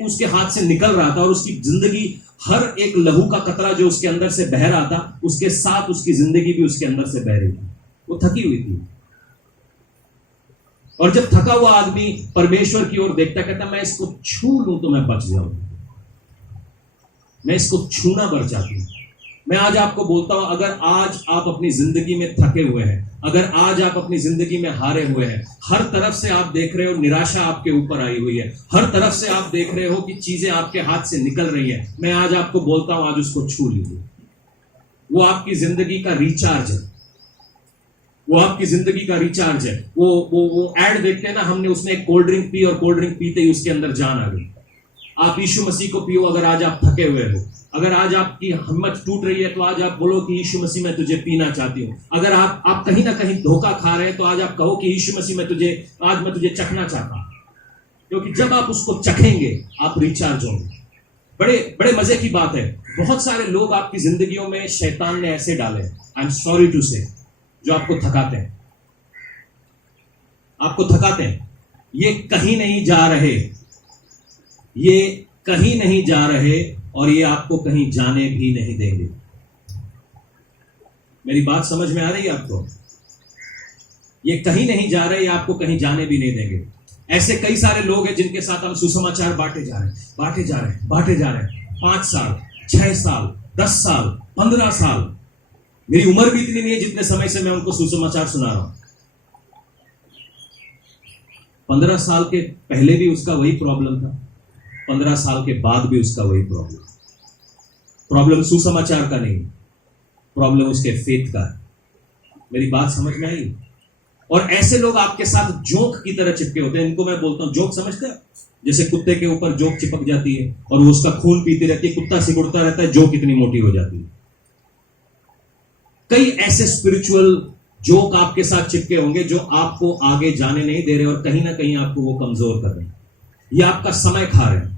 उसके हाथ से निकल रहा था, और उसकी जिंदगी, हर एक लहू का कतरा जो उसके अंदर से बह रहा था, उसके साथ उसकी जिंदगी भी उसके अंदर से बह रही थी। वो थकी हुई थी। और जब थका हुआ आदमी परमेश्वर की ओर देखता, कहता मैं इसको छू लूं तो मैं बच जाऊं, मैं इसको छूना बच जाती हूं। मैं आज आपको बोलता हूं, अगर आज आप अपनी जिंदगी में थके हुए हैं, अगर आज आप अपनी जिंदगी में हारे हुए हैं, हर तरफ से आप देख रहे हो निराशा आपके ऊपर आई हुई है, हर तरफ से आप देख रहे हो कि चीजें आपके हाथ से निकल रही हैं, मैं आज आपको बोलता हूं, आज उसको छू लीजिए। वो आपकी जिंदगी का रिचार्ज है, वो आपकी जिंदगी का रिचार्ज है। वो एड देखते हैं ना, हमने उसमें एक कोल्ड ड्रिंक पी और कोल्ड ड्रिंक पीते ही उसके अंदर जान आ गई। आप यीशु मसीह को पियो। अगर आज आप थके हुए हो, अगर आज आपकी हिम्मत टूट रही है, तो आज आप बोलो कि यीशु मसीह मैं तुझे पीना चाहती हूँ। अगर आप कहीं ना कहीं धोखा खा रहे हैं, तो आज आप कहो कि यीशु मसीह मैं तुझे चखना चाहता हूं। क्योंकि जब आप उसको चखेंगे आप रिचार्ज होंगे। बड़े बड़े मजे की बात है, बहुत सारे लोग आपकी जिंदगियों में शैतान ने ऐसे डाले, आई एम सॉरी टू से, जो आपको थकाते हैं, आपको थकाते हैं। ये कहीं नहीं जा रहे, ये कहीं नहीं जा रहे, और ये आपको कहीं जाने भी नहीं देंगे। मेरी बात समझ में आ रही है आपको? ये कहीं नहीं जा रहे, ये आपको कहीं जाने भी नहीं देंगे। ऐसे कई सारे लोग हैं जिनके साथ हम सुसमाचार बांटे जा रहे हैं 5 साल, 6 साल, 10 साल, 15 साल। मेरी उम्र भी इतनी नहीं है जितने समय से मैं उनको सुसमाचार सुना रहा हूं। 15 साल के पहले भी उसका वही प्रॉब्लम था, 15 साल के बाद भी उसका वही प्रॉब्लम। प्रॉब्लम सुसमाचार का नहीं, प्रॉब्लम उसके फेथ का है। मेरी बात समझ में आई? और ऐसे लोग आपके साथ जोंक की तरह चिपके होते हैं। इनको मैं बोलता हूं, जोंक समझते हैं? जैसे कुत्ते के ऊपर जोंक चिपक जाती है और वो उसका खून पीती रहती है, कुत्ता सिकुड़ता रहता है, जोंक इतनी मोटी हो जाती है। कई ऐसे स्पिरिचुअल जोक आपके साथ चिपके होंगे जो आपको आगे जाने नहीं दे रहे और कहीं ना कहीं आपको वो कमजोर कर रहे हैं, ये आपका समय खा रहे हैं।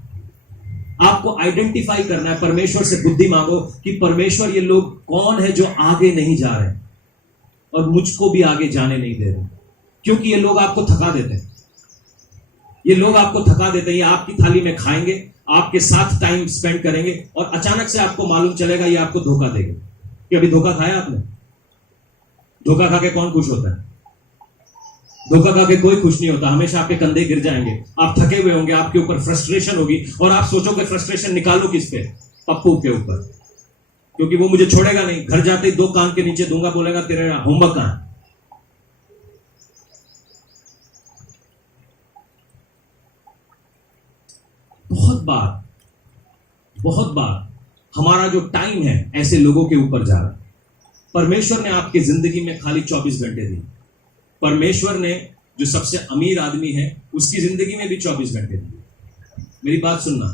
आपको आइडेंटिफाई करना है, परमेश्वर से बुद्धि मांगो कि परमेश्वर ये लोग कौन है जो आगे नहीं जा रहे और मुझको भी आगे जाने नहीं दे रहे, क्योंकि ये लोग आपको थका देते हैं। ये लोग आपको थका देते हैं, ये आपकी थाली में खाएंगे, आपके साथ टाइम स्पेंड करेंगे और अचानक से आपको मालूम चलेगा ये आपको धोखा देंगे। कि अभी धोखा खाया आपने? धोखा खा के कौन खुश होता है? धोखा खा के कोई खुश नहीं होता। हमेशा आपके कंधे गिर जाएंगे, आप थके हुए होंगे, आपके ऊपर फ्रस्ट्रेशन होगी और आप सोचोगे फ्रस्ट्रेशन निकालो किस पे? पप्पू के ऊपर, क्योंकि वो मुझे छोड़ेगा नहीं। घर जाते ही 2 कान के नीचे दूंगा, बोलेगा तेरे होमवर्क कहां है? बहुत बार हमारा जो टाइम है ऐसे लोगों के ऊपर जा रहा है। परमेश्वर ने आपकी जिंदगी में खाली 24 घंटे दिए। परमेश्वर ने जो सबसे अमीर आदमी है उसकी जिंदगी में भी 24 घंटे दिए। मेरी बात सुनना,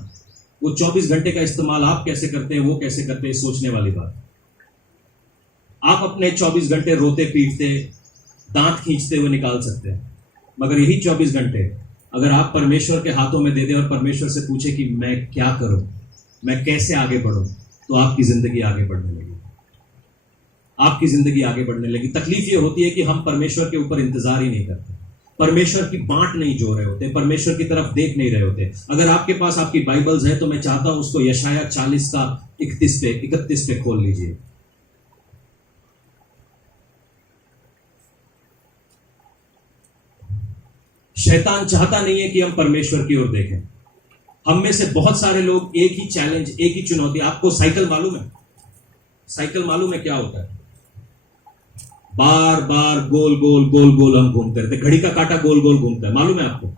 वो 24 घंटे का इस्तेमाल आप कैसे करते हैं, वो कैसे करते हैं, सोचने वाली बात। आप अपने 24 घंटे रोते पीटते दांत खींचते हुए निकाल सकते हैं, मगर यही 24 घंटे अगर आप परमेश्वर के हाथों में दे दें और परमेश्वर से पूछे कि मैं क्या करूं, मैं कैसे आगे बढ़ूं, तो आपकी जिंदगी आगे बढ़ने लगी। आपकी जिंदगी आगे बढ़ने लगी। तकलीफ ये होती है कि हम परमेश्वर के ऊपर इंतजार ही नहीं करते, परमेश्वर की बांट नहीं जो रहे होते, परमेश्वर की तरफ देख नहीं रहे होते। अगर आपके पास आपकी बाइबल्स है तो मैं चाहता हूं उसको यशाया 40 का 31 पे खोल लीजिए। शैतान चाहता नहीं है कि हम परमेश्वर की ओर देखें। हम में से बहुत सारे लोग एक ही चैलेंज, एक ही चुनौती। आपको साइकिल मालूम है? साइकिल मालूम है क्या होता है? बार बार गोल गोल गोल गोल हम घूमते रहते, घड़ी का कांटा गोल गोल घूमता है, मालूम है आपको?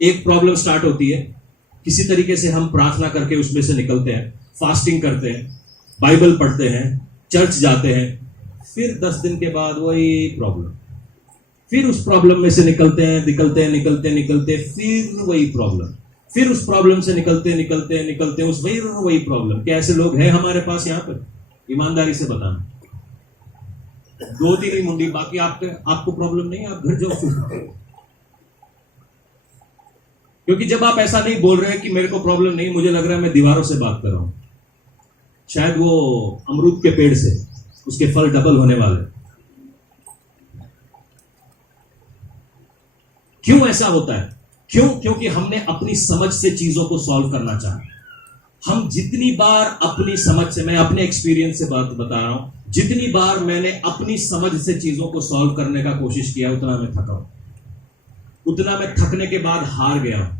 एक प्रॉब्लम स्टार्ट होती है, किसी तरीके से हम प्रार्थना करके उसमें से निकलते हैं, फास्टिंग करते हैं, बाइबल पढ़ते हैं, चर्च जाते हैं, फिर 10 दिन के बाद वही प्रॉब्लम, फिर उस प्रॉब्लम में से निकलते हैं, फिर वही प्रॉब्लम, फिर उस प्रॉब्लम से निकलते उस वही प्रॉब्लम। क्या ऐसे लोग हैं हमारे पास यहाँ पर? ईमानदारी से बताना। 2-3 ही मुंडी, बाकी आपको प्रॉब्लम नहीं है, आप घर जाओ फिर। क्योंकि जब आप ऐसा नहीं बोल रहे हैं कि मेरे को प्रॉब्लम नहीं, मुझे लग रहा है मैं दीवारों से बात कर रहा हूं। शायद वो अमरूद के पेड़ से उसके फल डबल होने वाले। क्यों ऐसा होता है? क्योंकि हमने अपनी समझ से चीजों को सॉल्व करना चाहा। हम जितनी बार अपनी समझ से, मैं अपने एक्सपीरियंस से बात बता रहा हूं, जितनी बार मैंने अपनी समझ से चीजों को सॉल्व करने का कोशिश किया, उतना मैं थका हूं, उतना मैं थकने के बाद हार गया हूं।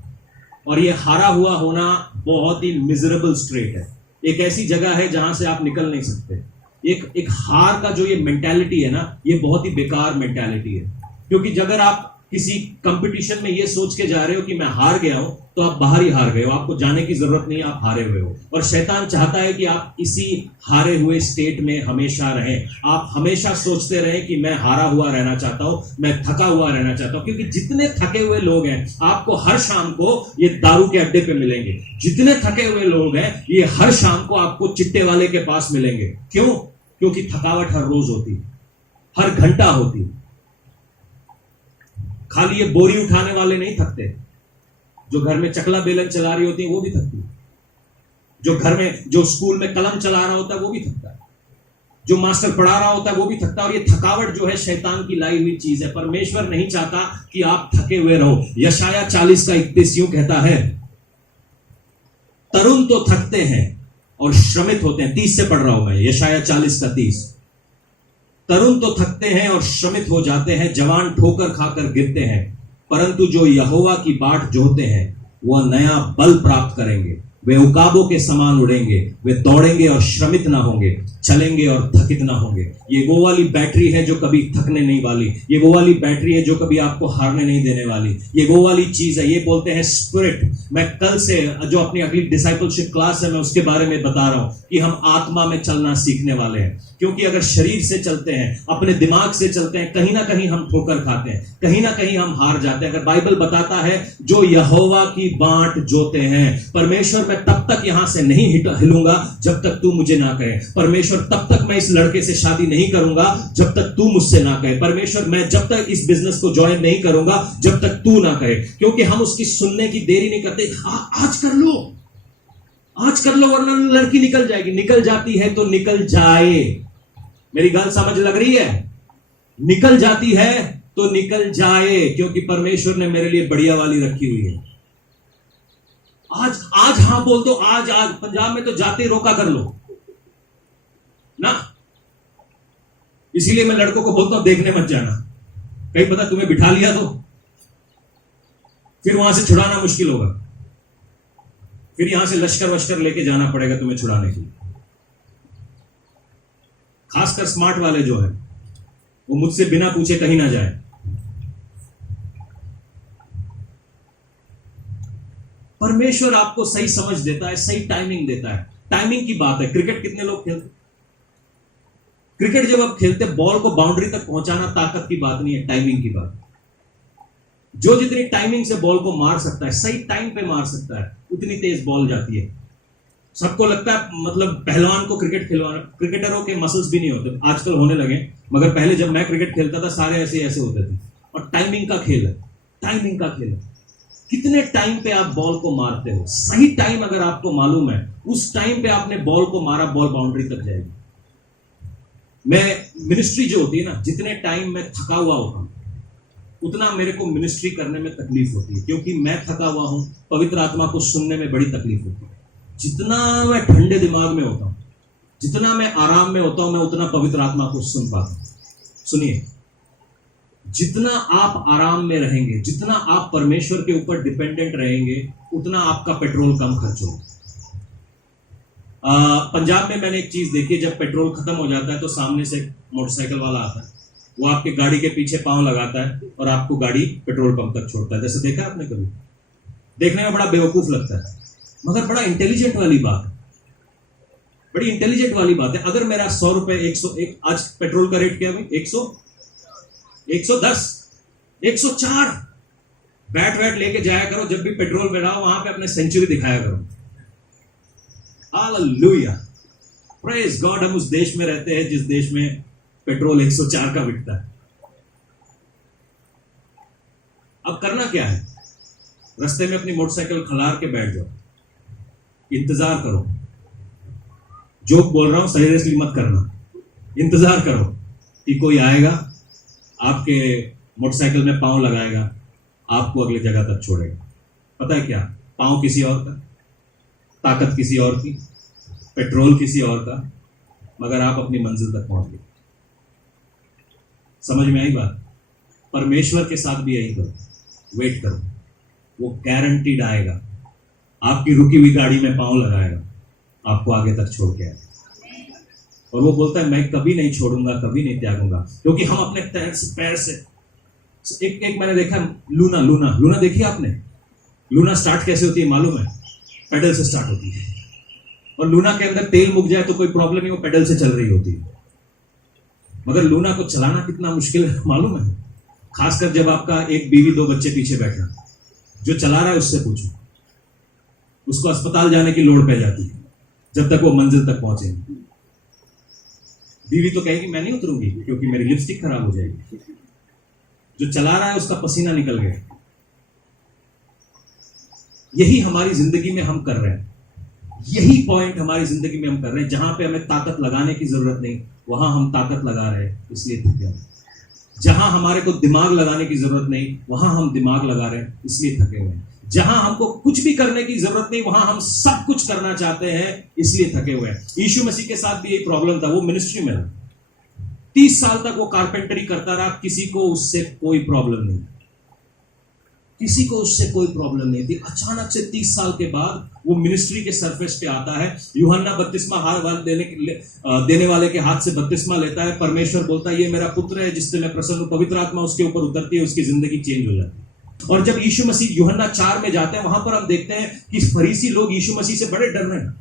और ये हारा हुआ होना बहुत ही मिजरेबल स्ट्रेट है, एक ऐसी जगह है जहां से आप निकल नहीं सकते। एक हार का जो ये मेंटालिटी है ना, ये बहुत ही बेकार मेंटालिटी है। क्योंकि अगर आप किसी कंपटीशन में ये सोच के जा रहे हो कि मैं हार गया हूं, तो आप बाहर ही हार गए हो, आपको जाने की जरूरत नहीं, आप हारे हुए हो। और शैतान चाहता है कि आप इसी हारे हुए स्टेट में हमेशा रहें। आप हमेशा सोचते रहें कि मैं हारा हुआ रहना चाहता हूं, मैं थका हुआ रहना चाहता हूं। क्योंकि जितने थके हुए लोग हैं आपको हर शाम को ये दारू के अड्डे पे मिलेंगे। जितने थके हुए लोग हैं ये हर शाम को आपको चिट्टे वाले के पास मिलेंगे। क्यों? क्योंकि थकावट हर रोज होती है, हर घंटा होती है। खाली ये बोरी उठाने वाले नहीं थकते, जो घर में चकला बेलन चला रही होती है वो भी थकती है, जो घर में, जो स्कूल में कलम चला रहा होता है वो भी थकता है, जो मास्टर पढ़ा रहा होता है वो भी थकता है। और ये थकावट जो है शैतान की लाई हुई चीज है। परमेश्वर नहीं चाहता कि आप थके हुए रहो। यशाया 40 का 31 यूं कहता है, तरुण तो थकते हैं और श्रमित होते हैं। 30 से पढ़ रहा हूं मैं, यशाया 40 का 30। तरुण तो थकते हैं और श्रमित हो जाते हैं, जवान ठोकर खाकर गिरते हैं, परंतु जो यहोवा की बाट जोहते हैं वह नया बल प्राप्त करेंगे। वे उकाबों के समान उड़ेंगे, वे दौड़ेंगे और श्रमित ना होंगे, चलेंगे और थकित ना होंगे। ये वो वाली बैटरी है जो कभी थकने नहीं वाली, ये वो वाली बैटरी है जो कभी आपको हारने नहीं देने वाली, ये वो वाली चीज है। ये बोलते हैं स्पिरिट। मैं कल से जो अपनी अगली डिसाइपलशिप क्लास है मैं उसके बारे में बता रहा हूं कि हम आत्मा में चलना सीखने वाले हैं। क्योंकि अगर शरीर से चलते हैं, अपने दिमाग से चलते हैं, कहीं ना कहीं हम ठोकर खाते हैं, कहीं ना कहीं हम हार जाते हैं। अगर बाइबल बताता है जो यहोवा की बाट जोते हैं, परमेश्वर मैं तब तक यहां से नहीं हिलूंगा जब तक तू मुझे ना कहे। परमेश्वर तब तक मैं इस लड़के से शादी नहीं करूंगा जब तक तू मुझसे ना कहे। परमेश्वर मैं जब तक इस बिजनेस को ज्वाइन नहीं करूंगा जब तक तू ना कहे। क्योंकि हम उसकी सुनने की देरी नहीं करते। आज कर लो, आज कर लो, वरना लड़की निकल जाएगी। निकल जाती है तो निकल जाए। मेरी गल समझ लग रही है? निकल जाती है तो निकल जाए, क्योंकि परमेश्वर ने मेरे लिए बढ़िया वाली रखी हुई है। आज आज हां बोल दो। आज पंजाब में तो जाते रोका कर लो ना। इसीलिए मैं लड़कों को बोलता हूं देखने मत जाना, कहीं पता तुम्हें बिठा लिया तो फिर वहां से छुड़ाना मुश्किल होगा। फिर यहां से लश्कर वश्कर लेके जाना पड़ेगा तुम्हें छुड़ाने के लिए। खासकर स्मार्ट वाले जो है वो मुझसे बिना पूछे कहीं ना जाए। परमेश्वर आपको सही समझ देता है, सही टाइमिंग देता है। टाइमिंग की बात है। क्रिकेट कितने लोग खेलते? क्रिकेट जब आप खेलते, बॉल को बाउंड्री तक पहुंचाना ताकत की बात नहीं है, टाइमिंग की बात। जो जितनी टाइमिंग से बॉल को मार सकता है, सही टाइम पे मार सकता है, उतनी तेज बॉल जाती है। सबको लगता है मतलब पहलवान को क्रिकेटरों के मसल्स भी नहीं होते, आजकल होने लगे, मगर पहले जब मैं क्रिकेट खेलता था सारे ऐसे ऐसे होते थे। और टाइमिंग का खेल है, टाइमिंग का खेल है। कितने टाइम पे आप बॉल को मारते हो, सही टाइम अगर आपको मालूम है, उस टाइम पे आपने बॉल को मारा, बॉल बाउंड्री तक जाएगी। मैं मिनिस्ट्री जो होती है ना, जितने टाइम में थका हुआ होता हूं उतना मेरे को मिनिस्ट्री करने में तकलीफ होती है, क्योंकि मैं थका हुआ हूं। पवित्र आत्मा को सुनने में बड़ी तकलीफ होती है। जितना मैं ठंडे दिमाग में होता हूं, जितना मैं आराम में होता हूं, मैं उतना पवित्र आत्मा को सुन पाता हूं। सुनिए, जितना आप आराम में रहेंगे, जितना आप परमेश्वर के ऊपर डिपेंडेंट रहेंगे, उतना आपका पेट्रोल कम खर्च होगा। पंजाब में मैंने एक चीज देखी, जब पेट्रोल खत्म हो जाता है तो सामने से मोटरसाइकिल वाला आता है, वो आपके गाड़ी के पीछे पांव लगाता है और आपको गाड़ी पेट्रोल पंप तक छोड़ता है। जैसे देखा है आपने कभी? देखने में बड़ा बेवकूफ लगता है, मगर बड़ा इंटेलिजेंट वाली बात है, बड़ी इंटेलिजेंट वाली बात है। अगर मेरा 100 रुपए 101, आज पेट्रोल का रेट क्या है भाई? 100, 110, 104। बैट वैट लेके जाया करो, जब भी पेट्रोल में रहो वहां पे अपने सेंचुरी दिखाया करो। Hallelujah, praise God. हम उस देश में रहते हैं जिस देश में पेट्रोल 104 का बिकता है। अब करना क्या है? रास्ते में अपनी मोटरसाइकिल खलार के बैठ जाओ, इंतजार करो। जोक बोल रहा हूं, सीरियसली मत करना। इंतजार करो कि कोई आएगा, आपके मोटरसाइकिल में पांव लगाएगा, आपको अगली जगह तक छोड़ेगा। पता है क्या? पांव किसी और का, ताकत किसी और की, पेट्रोल किसी और का, मगर आप अपनी मंजिल तक पहुंच गए। समझ में आई बात? परमेश्वर के साथ भी यही करो, वेट करो, वो गारंटीड आएगा, आपकी रुकी हुई गाड़ी में पांव लगाएगा, आपको आगे तक छोड़ के आएगा। और वो बोलता है मैं कभी नहीं छोड़ूंगा, कभी नहीं त्यागूंगा, क्योंकि हम अपने पैर से एक मैंने देखा लूना देखी आपने? लूना स्टार्ट कैसे होती है मालूम है? पेडल से स्टार्ट होती है। और लूना के अंदर तेल मुक जाए तो कोई प्रॉब्लम नहीं, वो पेडल से चल रही होती है। मगर लूना को चलाना कितना मुश्किल है मालूम है? खासकर जब आपका एक बीवी 2 बच्चे पीछे बैठा, जो चला रहा है उससे पूछो, उसको अस्पताल जाने की लोड़ पड़ जाती है जब तक वो मंजिल तक पहुंचेंगे। बीवी तो कहेगी मैं नहीं उतरूंगी क्योंकि मेरी लिपस्टिक खराब हो जाएगी। जो चला रहा है उसका पसीना निकल गया। यही हमारी जिंदगी में हम कर रहे हैं, यही पॉइंट हमारी जिंदगी में हम कर रहे हैं। जहां पे हमें ताकत लगाने की जरूरत नहीं, वहां हम ताकत लगा रहे हैं, इसलिए थक गए। जहां हमारे को दिमाग लगाने की जरूरत नहीं, वहां हम दिमाग लगा रहे हैं, इसलिए थके हुए हैं। जहां हमको कुछ भी करने की जरूरत नहीं, वहां हम सब कुछ करना चाहते हैं, इसलिए थके हुए हैं। यीशु मसीह के साथ भी यही प्रॉब्लम था। वो मिनिस्ट्री में 30 साल तक वो कारपेंटरी करता रहा, किसी को उससे कोई प्रॉब्लम नहीं, किसी को उससे कोई प्रॉब्लम नहीं थी। अचानक से 30 साल के बाद वो मिनिस्ट्री के सरफेस पे आता है। यूहन्ना बपतिस्मा देने वाले के हाथ से बपतिस्मा लेता है। परमेश्वर बोलता है ये मेरा पुत्र है जिससे मैं प्रसन्न हूं। पवित्र आत्मा उसके ऊपर उतरती है, उसकी जिंदगी चेंज हो जाती है। और जब यीशु मसीह यूहन्ना 4 में जाते हैं, वहां पर हम देखते हैं कि फरीसी लोग यीशु मसीह से बड़े डर रहे हैं।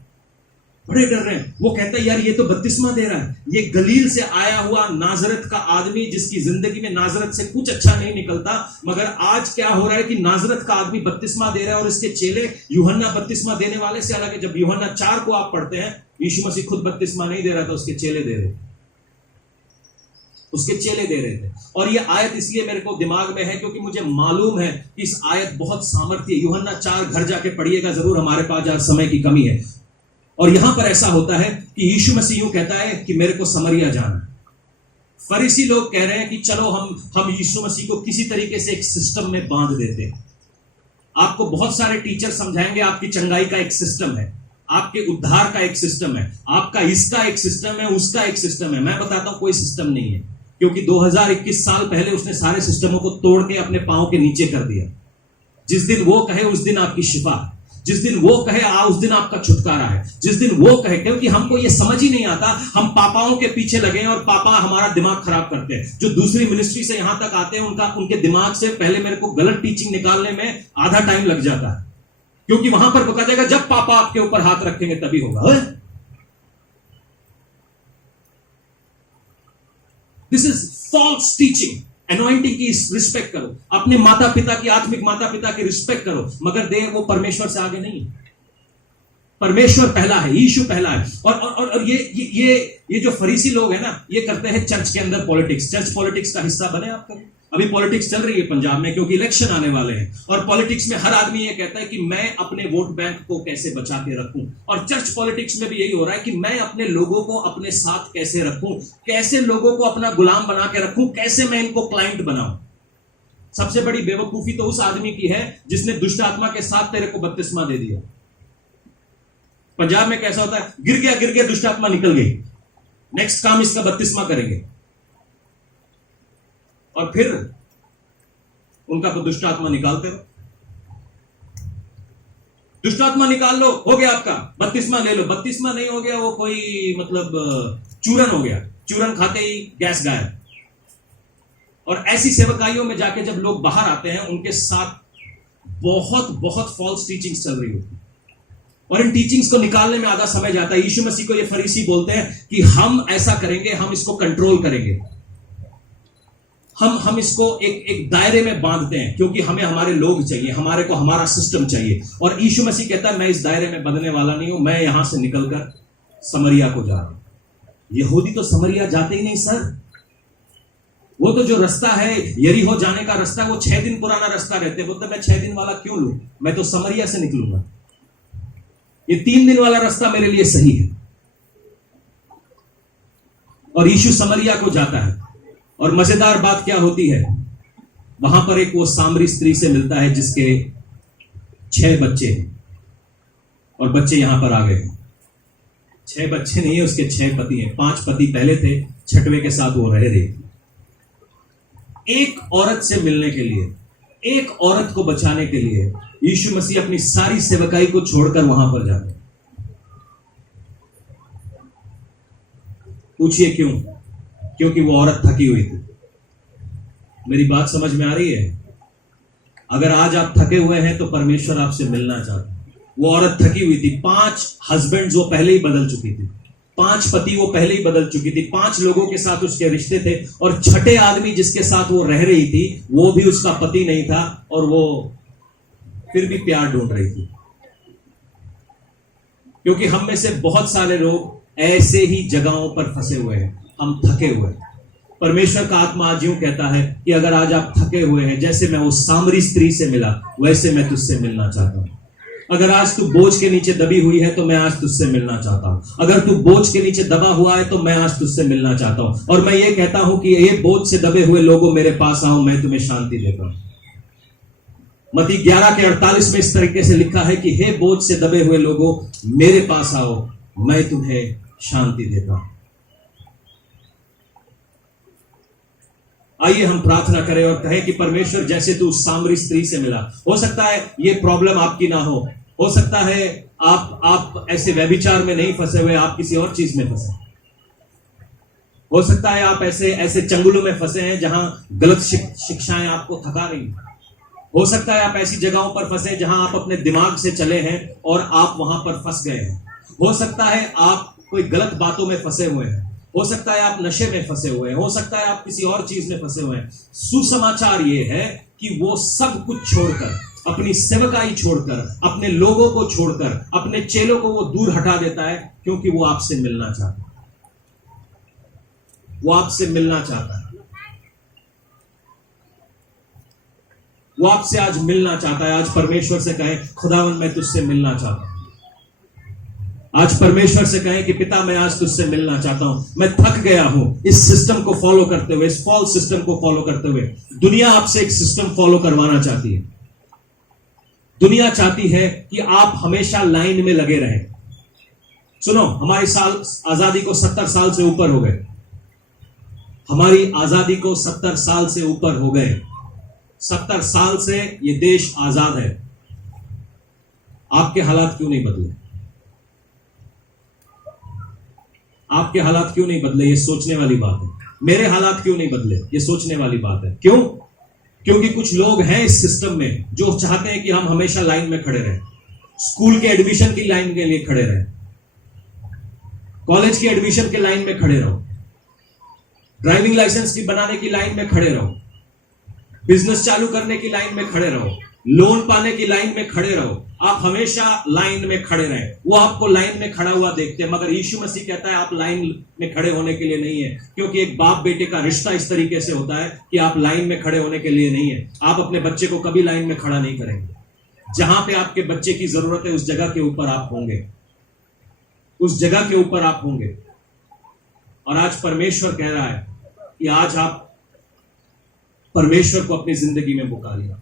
बड़े डर रहे हैं। वो कहता है यार ये तो बपतिस्मा दे रहा है, ये गलील से आया हुआ नाजरत का आदमी जिसकी जिंदगी में नाजरत से कुछ अच्छा नहीं निकलता, मगर आज क्या हो रहा है कि नाजरत का आदमी बपतिस्मा दे रहा है और इसके चेले यूहन्ना बपतिस्मा देने वाले से अलग है। जब यूहन्ना 4 को आप पढ़ते हैं, यीशु मसीह खुद बपतिस्मा नहीं दे रहा था, उसके चेले दे रहे थे, उसके चेले दे रहे थे। और ये आयत इसलिए मेरे को दिमाग में है क्योंकि मुझे मालूम है कि इस आयत बहुत सामर्थ्य है। यूहन्ना 4 घर जाके पढ़िएगा जरूर, हमारे पास आज समय की कमी है। और यहां पर ऐसा होता है कि यीशु मसीह यूं कहता है कि मेरे को समरिया जाना है। फरीसी लोग कह रहे हैं कि चलो हम यीशु मसीह को किसी तरीके से एक सिस्टम में बांध देते हैं। आपको बहुत सारे टीचर समझाएंगे आपकी चंगाई का एक सिस्टम है, आपके उद्धार का एक सिस्टम है, आपका इसका एक सिस्टम है, उसका एक सिस्टम है। मैं बताता हूं कोई सिस्टम नहीं है, क्योंकि 2021 साल पहले उसने सारे सिस्टमों को तोड़ के अपने पांव के नीचे कर दिया। जिस दिन वो कहे उस दिन आपकी शिफा, जिस दिन वो कहे उस दिन आपका छुटकारा है, जिस दिन वो कहे। क्योंकि हमको ये समझ ही नहीं आता, हम पापाओं के पीछे लगे हैं और पापा हमारा दिमाग खराब करते हैं। जो दूसरी मिनिस्ट्री से यहां तक आते हैं उनके दिमाग से पहले मेरे को गलत टीचिंग निकालने में आधा टाइम लग जाता है, क्योंकि वहां पर बता जाएगा जब पापा आपके ऊपर हाथ रखेंगे तभी होगा। This is false teaching. Anointing की रिस्पेक्ट करो, अपने माता पिता की, आत्मिक माता पिता की रिस्पेक्ट करो, मगर वो परमेश्वर से आगे नहीं है। परमेश्वर पहला है, यीशु पहला है। और ये जो फरीसी लोग हैं ना, ये करते हैं चर्च के अंदर पॉलिटिक्स। चर्च पॉलिटिक्स का हिस्सा बने आप करें। अभी पॉलिटिक्स चल रही है पंजाब में, क्योंकि इलेक्शन आने वाले हैं। और पॉलिटिक्स में हर आदमी ये कहता है कि मैं अपने वोट बैंक को कैसे बचा के रखूं। और चर्च पॉलिटिक्स में भी यही हो रहा है कि मैं अपने लोगों को अपने साथ कैसे रखूं, कैसे लोगों को अपना गुलाम बना के रखूं, कैसे मैं इनको क्लाइंट बनाऊं। सबसे बड़ी बेवकूफी तो उस आदमी की है जिसने दुष्ट आत्मा के साथ तेरे को बपतिस्मा दे दिया। पंजाब में कैसा होता है, गिर गया दुष्ट आत्मा निकल गई, नेक्स्ट काम इसका बपतिस्मा करेंगे, और फिर उनका तो दुष्ट आत्मा निकालते रहो। दुष्ट आत्मा निकाल लो, हो गया आपका, बपतिस्मा ले लो। बपतिस्मा नहीं हो गया, वो कोई मतलब चूरन हो गया, चूरन खाते ही गैस गायब। और ऐसी सेवकाइयों में जाके जब लोग बाहर आते हैं, उनके साथ बहुत बहुत फॉल्स टीचिंग्स चल रही होती है, और इन टीचिंग्स को निकालने में आधा समय जाता है। यीशु मसीह को ये फरीसी बोलते हैं कि हम ऐसा करेंगे, हम इसको कंट्रोल करेंगे, हम इसको एक दायरे में बांधते हैं, क्योंकि हमें हमारे लोग चाहिए, हमारे को हमारा सिस्टम चाहिए। और यीशु मसीह कहता है मैं इस दायरे में बंधने वाला नहीं हूं, मैं यहां से निकलकर समरिया को जा रहा हूं। यहूदी तो समरिया जाते ही नहीं सर। वो तो जो रास्ता है यरीहो जाने का रास्ता, वो 6 दिन पुराना रास्ता रहते, बोलते मैं 6 दिन वाला क्यों लूं, मैं तो समरिया से निकलूंगा, ये 3 दिन वाला रास्ता मेरे लिए सही है। और यीशु समरिया को जाता है। और मजेदार बात क्या होती है, वहां पर एक वो सामरी स्त्री से मिलता है जिसके 6 बच्चे हैं, और बच्चे यहां पर आ गए हैं। 6 बच्चे नहीं है, उसके 6 पति हैं। 5 पति पहले थे, 6वें के साथ वो रह रही। एक औरत से मिलने के लिए, एक औरत को बचाने के लिए यीशु मसीह अपनी सारी सेवकाई को छोड़कर वहां पर जाते हैं। पूछिए क्यों? क्योंकि वो औरत थकी हुई थी। मेरी बात समझ में आ रही है? अगर आज आप थके हुए हैं तो परमेश्वर आपसे मिलना चाहता है। वो औरत थकी हुई थी। 5 हस्बैंड्स वो पहले ही बदल चुकी थी, 5 पति वो पहले ही बदल चुकी थी, 5 लोगों के साथ उसके रिश्ते थे, और 6ठे आदमी जिसके साथ वो रह रही थी वो भी उसका पति नहीं था, और वो फिर भी प्यार ढूंढ रही थी। क्योंकि हम में से बहुत सारे लोग ऐसे ही जगहों पर फंसे हुए हैं, हम थके हुए हैं। परमेश्वर का आत्मा आज यूं कहता है कि अगर आज आप थके हुए हैं, जैसे मैं वो सामरी स्त्री से मिला वैसे मैं तुझसे मिलना चाहता हूं। अगर आज तू बोझ के नीचे दबी हुई है तो मैं आज तुझसे मिलना चाहता हूं। अगर तू बोझ के नीचे दबा हुआ है तो मैं आज तुझसे मिलना चाहता हूं। और मैं ये कहता हूं कि ये बोझ से दबे हुए लोगों मेरे पास आओ, मैं तुम्हें शांति देता हूं। मत्ती 11:48 में इस तरीके से लिखा है कि हे बोझ से दबे हुए लोगों मेरे पास आओ, मैं तुम्हें शांति देता हूं। आइए हम प्रार्थना करें और कहें कि परमेश्वर जैसे तू सामरी स्त्री से मिला, हो सकता है ये प्रॉब्लम आपकी ना हो सकता है आप ऐसे व्यभिचार में नहीं फंसे हुए, आप किसी और चीज में फंसे। हो सकता है आप ऐसे चंगुलों में फंसे हैं जहां गलत शिक्षाएं आपको थका रही हैं। हो सकता है आप ऐसी जगहों पर फंसे जहां आप अपने दिमाग से चले हैं और आप वहां पर फंस गए हैं। हो सकता है आप कोई गलत बातों में फंसे हुए हैं, हो सकता है आप नशे में फंसे हुए हैं, हो सकता है आप किसी और चीज में फंसे हुए हैं। सुसमाचार ये है कि वो सब कुछ छोड़कर, अपनी सेवकाई छोड़कर, अपने लोगों को छोड़कर, अपने चेलों को वो दूर हटा देता है, क्योंकि वो आपसे मिलना चाहता है। वो आपसे मिलना चाहता है। वो आपसे आज मिलना चाहता है। आज परमेश्वर से कहें, खुदावन मैं तुझसे मिलना चाहता हूं। आज परमेश्वर से कहें कि पिता मैं आज तुझसे मिलना चाहता हूं। मैं थक गया हूं इस सिस्टम को फॉलो करते हुए, इस फॉल्स सिस्टम को फॉलो करते हुए। दुनिया आपसे एक सिस्टम फॉलो करवाना चाहती है। दुनिया चाहती है कि आप हमेशा लाइन में लगे रहें। सुनो, हमारी साल आजादी को 70 साल से ऊपर हो गए। हमारी आजादी को 70 साल से ऊपर हो गए। 70 साल से ये देश आजाद है। आपके हालात क्यों नहीं बदले? आपके हालात क्यों नहीं बदले? ये सोचने वाली बात है। मेरे हालात क्यों नहीं बदले? ये सोचने वाली बात है। क्यों? क्योंकि कुछ लोग हैं इस सिस्टम में जो चाहते हैं कि हम हमेशा लाइन में खड़े रहें। स्कूल के एडमिशन की लाइन के लिए खड़े रहें, कॉलेज की एडमिशन के लाइन में खड़े रहो, ड्राइविंग लाइसेंस की बनाने की लाइन में खड़े रहो, बिजनेस चालू करने की लाइन में खड़े रहो, लोन पाने की लाइन में खड़े रहो। आप हमेशा लाइन में खड़े रहें। वो आपको लाइन में खड़ा हुआ देखते हैं, मगर यीशु मसीह कहता है आप लाइन में खड़े होने के लिए नहीं है। क्योंकि एक बाप बेटे का रिश्ता इस तरीके से होता है कि आप लाइन में खड़े होने के लिए नहीं है। आप अपने बच्चे को कभी लाइन में खड़ा नहीं करेंगे। जहां पे आपके बच्चे की जरूरत है उस जगह के ऊपर आप होंगे, उस जगह के ऊपर आप होंगे। और आज परमेश्वर कह रहा है कि आज आप परमेश्वर को अपनी जिंदगी में पुकारिए।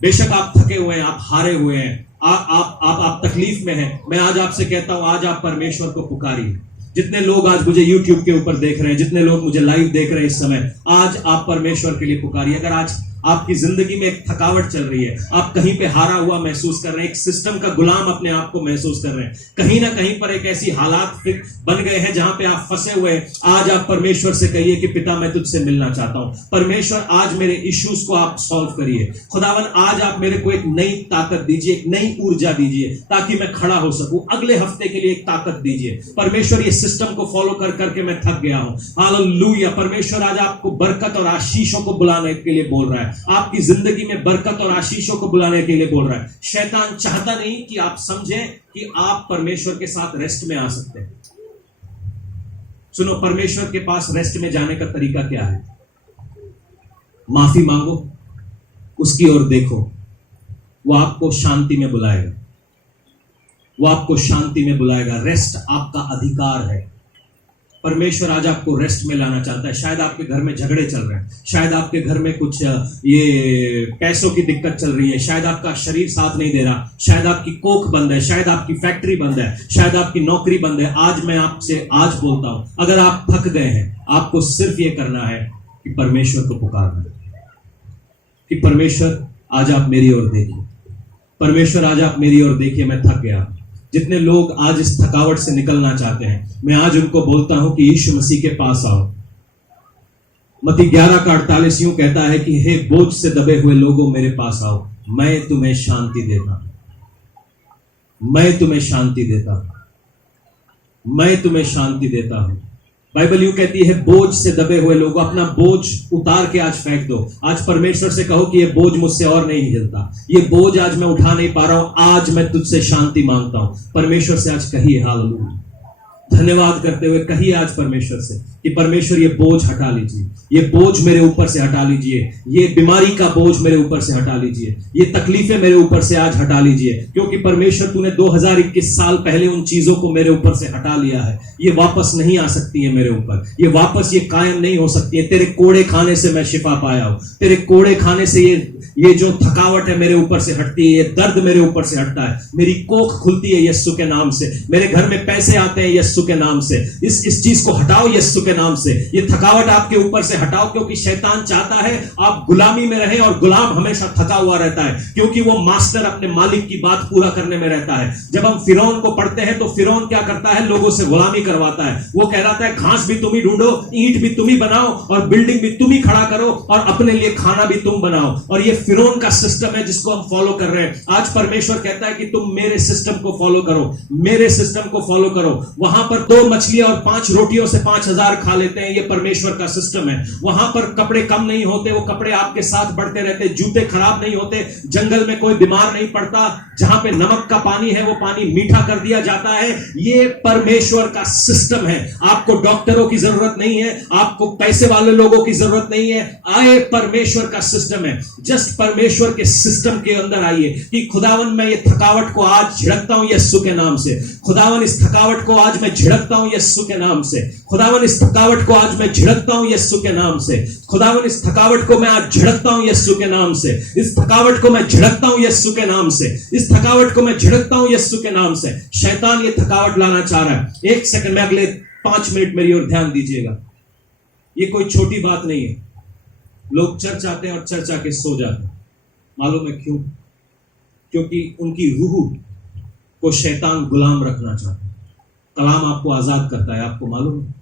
बेशक आप थके हुए हैं, आप हारे हुए हैं, आप तकलीफ में हैं। मैं आज आपसे कहता हूं, आज आप परमेश्वर को पुकारिए। जितने लोग आज मुझे YouTube के ऊपर देख रहे हैं, जितने लोग मुझे लाइव देख रहे हैं इस समय, आज आप परमेश्वर के लिए पुकारिए। अगर आज आपकी जिंदगी में एक थकावट चल रही है, आप कहीं पे हारा हुआ महसूस कर रहे हैं, एक सिस्टम का गुलाम अपने आप को महसूस कर रहे हैं, कहीं ना कहीं पर एक ऐसी हालात बन गए हैं जहां पे आप फंसे हुए हैं, आज आप परमेश्वर से कहिए कि पिता मैं तुझसे मिलना चाहता हूं। परमेश्वर आज मेरे इश्यूज को आप सॉल्व करिए। खुदावन आज आप मेरे को एक नई ताकत दीजिए, एक नई ऊर्जा दीजिए, ताकि मैं खड़ा हो सकूं। अगले हफ्ते के लिए एक ताकत दीजिए परमेश्वर। ये सिस्टम को फॉलो कर करके मैं थक गया हूं। हालेलुया। परमेश्वर आज आपको बरकत और आशीषों को बुलाने के लिए बोल रहा है, आपकी जिंदगी में बरकत और आशीषों को बुलाने के लिए बोल रहा है। शैतान चाहता नहीं कि आप समझें कि आप परमेश्वर के साथ रेस्ट में आ सकते हैं। सुनो, परमेश्वर के पास रेस्ट में जाने का तरीका क्या है? माफी मांगो, उसकी ओर देखो, वो आपको शांति में बुलाएगा। वो आपको शांति में बुलाएगा। रेस्ट आपका अधिकार है। परमेश्वर आज आपको रेस्ट में लाना चाहता है। शायद आपके घर में झगड़े चल रहे हैं, शायद आपके घर में कुछ ये पैसों की दिक्कत चल रही है, शायद आपका शरीर साथ नहीं दे रहा, शायद आपकी कोख बंद है, शायद आपकी फैक्ट्री बंद है, शायद आपकी नौकरी बंद है। आज मैं आपसे आज बोलता हूं, अगर आप थक गए हैं, आपको सिर्फ ये करना है कि परमेश्वर को पुकारना है कि परमेश्वर आज आप मेरी ओर देखिए, परमेश्वर आज आप मेरी ओर देखिए, मैं थक गया। जितने लोग आज इस थकावट से निकलना चाहते हैं, मैं आज उनको बोलता हूं कि यीशु मसीह के पास आओ। मत्ती 11:48 यूं कहता है कि हे बोझ से दबे हुए लोगों मेरे पास आओ, मैं तुम्हें शांति देता हूं। मैं तुम्हें शांति देता हूं। मैं तुम्हें शांति देता हूं। बाइबल यूं कहती है, बोझ से दबे हुए लोगों, अपना बोझ उतार के आज फेंक दो। आज परमेश्वर से कहो कि ये बोझ मुझसे और नहीं हिलता, ये बोझ आज मैं उठा नहीं पा रहा हूं, आज मैं तुझसे शांति मांगता हूं। परमेश्वर से आज कहिए हालेलुया। धन्यवाद करते हुए कहिए आज परमेश्वर से कि परमेश्वर ये बोझ हटा लीजिए, ये बोझ मेरे ऊपर से हटा लीजिए, ये बीमारी का बोझ मेरे ऊपर से हटा लीजिए, ये तकलीफें मेरे ऊपर से आज हटा लीजिए। क्योंकि परमेश्वर तूने 2021 साल पहले उन चीजों को मेरे ऊपर से हटा लिया है। ये वापस नहीं आ सकती है मेरे ऊपर, ये वापस ये कायम नहीं हो सकती है। तेरे कोड़े खाने से मैं शिफा पाया हूं, तेरे कोड़े खाने से ये जो थकावट है मेरे ऊपर से हटती है, ये दर्द मेरे ऊपर से हटता है, मेरी कोख खुलती है यीशु के नाम से, मेरे घर में पैसे आते हैं यीशु के नाम से। इस चीज को हटाओ यीशु के नाम से, ये थकावट आपके ऊपर से हटाओ। क्योंकि शैतान चाहता है आप गुलामी में रहें, और गुलाम हमेशा थका हुआ रहता है, क्योंकि वो मास्टर अपने मालिक की बात पूरा करने में रहता है। जब हम फिरौन को पढ़ते हैं तो फिरौन क्या करता है? लोगों से गुलामी करवाता है। वो कह रहा है घास भी तुम ही ढूंढो, ईंट भी तुम ही बनाओ, और बिल्डिंग भी तुम ही खड़ा करो, और अपने लिए खाना भी तुम बनाओ। और ये फिरौन का सिस्टम है जिसको हम फॉलो कर रहे हैं। आज परमेश्वर कहता है कि तुम मेरे सिस्टम को फॉलो करो, मेरे सिस्टम को फॉलो करो। वहां पर 2 मछलियां और 5 रोटियों से 5000 खा लेते हैं, ये परमेश्वर का सिस्टम है। वहां पर कपड़े कम नहीं होते, वो कपड़े आपके साथ बढ़ते रहते, जूते खराब नहीं होते, जंगल में कोई बीमार नहीं पड़ता, जहां पे नमक का पानी है वो पानी मीठा कर दिया जाता है। ये परमेश्वर का सिस्टम है। आपको डॉक्टरों की जरूरत नहीं है, आपको पैसे वाले लोगों की जरूरत नहीं है। आए, परमेश्वर का सिस्टम है। जस्ट परमेश्वर के सिस्टम के अंदर आइए कि खुदावन मैं ये थकावट को आज झिड़कता हूं यीशु के नाम से। खुदावन इस थकावट को आज मैं झिड़कता हूं यीशु के नाम से। खुदावन इस थकावट को आज मैं झिड़कता हूं यीशु के नाम से। खुदावन इस थकावट को मैं आज झिड़कता हूं यीशु के नाम से। इस थकावट को मैं झिड़कता हूं यीशु के नाम से। इस थकावट को मैं झिड़कता हूं यीशु के नाम से। शैतान ये थकावट लाना चाह रहा है। 1 सेकंड में, अगले 5 मिनट मेरी ओर ध्यान दीजिएगा। ये कोई छोटी बात नहीं है। लोग चर्च आते हैं और चर्च आके सो जाते हैं। मालूम है क्यों? क्योंकि उनकी रूह को शैतान गुलाम रखना चाहता है। कलाम आपको आजाद करता है, आपको मालूम है?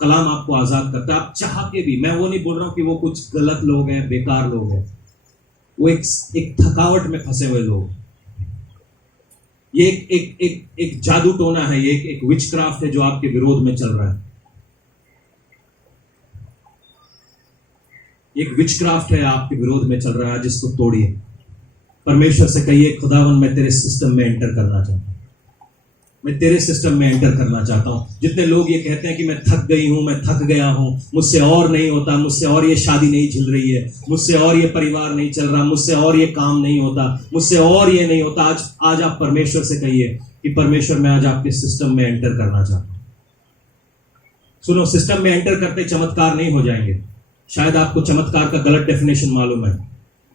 कलाम आपको आजाद करता है। आप चाह के भी, मैं वो नहीं बोल रहा हूं कि वो कुछ गलत लोग हैं, बेकार लोग हैं, वो एक थकावट में फंसे हुए लोग। ये एक जादू टोना है, ये एक विचक्राफ्ट है जो आपके विरोध में चल रहा है। एक विचक्राफ्ट है आपके विरोध में चल रहा है, जिसको तोड़िए। परमेश्वर से कहिए, खुदावन मैं तेरे सिस्टम में एंटर करना चाहता हूं, मैं तेरे सिस्टम में एंटर करना चाहता हूं। जितने लोग ये कहते हैं कि मैं थक गई हूं, मैं थक गया हूं, मुझसे और नहीं होता, मुझसे और ये शादी नहीं झिल रही है, मुझसे और ये परिवार नहीं चल रहा, मुझसे और ये काम नहीं होता, मुझसे और ये नहीं होता, आज आप परमेश्वर से कहिए कि परमेश्वर मैं आज आपके सिस्टम में एंटर करना चाहता हूं। सुनो, सिस्टम में एंटर करते चमत्कार नहीं हो जाएंगे। शायद आपको चमत्कार का गलत डेफिनेशन मालूम है।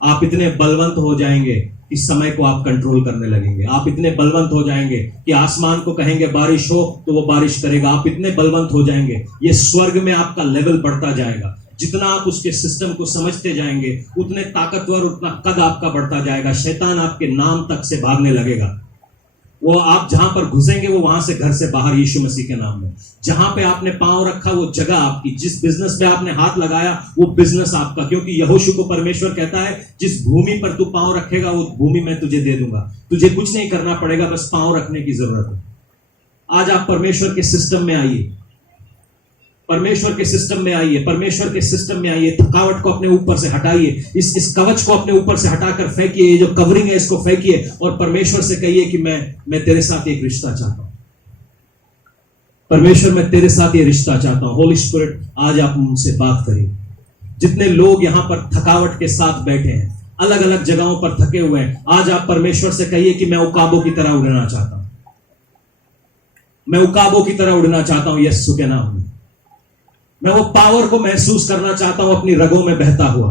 आप इतने बलवंत हो जाएंगे कि समय को आप कंट्रोल करने लगेंगे। आप इतने बलवंत हो जाएंगे कि आसमान को कहेंगे बारिश हो तो वो बारिश करेगा। आप इतने बलवंत हो जाएंगे, ये स्वर्ग में आपका लेवल बढ़ता जाएगा। जितना आप उसके सिस्टम को समझते जाएंगे, उतने ताकतवर, उतना कद आपका बढ़ता जाएगा। शैतान आपके नाम तक से भागने लगेगा। वो आप जहां पर घुसेंगे वो वहां से घर से बाहर, यीशु मसीह के नाम में। जहां पे आपने पांव रखा वो जगह आपकी, जिस बिजनेस पे आपने हाथ लगाया वो बिजनेस आपका। क्योंकि यहोशू को परमेश्वर कहता है, जिस भूमि पर तू पांव रखेगा वो भूमि मैं तुझे दे दूंगा। तुझे कुछ नहीं करना पड़ेगा, बस पांव रखने की जरूरत है। आज आप परमेश्वर के सिस्टम में आइए, परमेश्वर के सिस्टम में आइए, परमेश्वर के सिस्टम में आइए। थकावट को अपने ऊपर से हटाइए, इस कवच को अपने ऊपर से हटाकर फेंकिए, ये जो कवरिंग है इसको फेंकिए और परमेश्वर से कहिए कि मैं तेरे साथ एक रिश्ता चाहता हूं। परमेश्वर मैं तेरे साथ ये रिश्ता चाहता हूं। होली स्पिरिट आज आप मुझसे बात करिए। जितने लोग यहां पर थकावट के साथ बैठे हैं, अलग अलग जगहों पर थके हुए हैं, आज आप परमेश्वर से कहिए कि मैं उकाबों की तरह उड़ना चाहता हूं, मैं उकाबों की तरह उड़ना चाहता हूं यीशु के नाम में। मैं वो पावर को महसूस करना चाहता हूं अपनी रगों में बहता हुआ।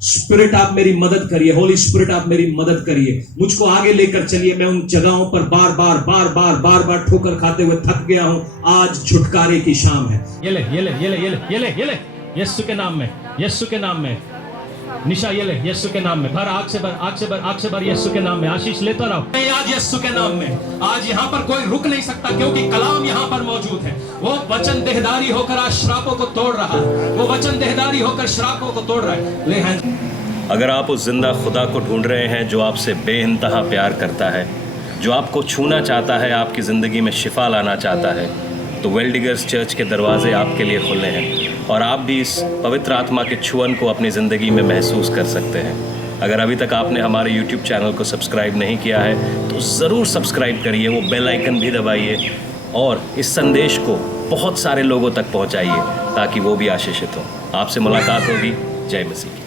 स्पिरिट आप मेरी मदद करिए, होली स्पिरिट आप मेरी मदद करिए, मुझको आगे लेकर चलिए। मैं उन जगहों पर बार बार ठोकर खाते हुए थक गया हूं। आज छुटकारे की शाम है। ये ले यीशु के नाम में, यीशु के नाम में। निशा ये ले, यीशु के नाम में। भर आग से भर यीशु के नाम में। आशीष लेता रहो आज यीशु के नाम में। आज यहाँ पर कोई रुक नहीं सकता क्योंकि कलाम यहाँ पर मौजूद है। वो वचन देहधारी होकर आज श्रापों को तोड़ रहा है। वो वचन देहधारी होकर श्रापों को तोड़ रहा है। ले हैं। अगर आप उस जिंदा खुदा को ढूंढ रहे हैं जो आपसे बेइंतहा प्यार करता है, जो आपको छूना चाहता है, आपकी ज़िंदगी में शिफा लाना चाहता है, तो वेल्डिगर्स चर्च के दरवाजे आपके लिए खुले हैं और आप भी इस पवित्र आत्मा के छुअन को अपनी ज़िंदगी में महसूस कर सकते हैं। अगर अभी तक आपने हमारे YouTube चैनल को सब्सक्राइब नहीं किया है तो ज़रूर सब्सक्राइब करिए, वो बेल आइकन भी दबाइए और इस संदेश को बहुत सारे लोगों तक पहुंचाइए ताकि वो भी आशीषित हों। आपसे मुलाकात होगी। जय मसीह।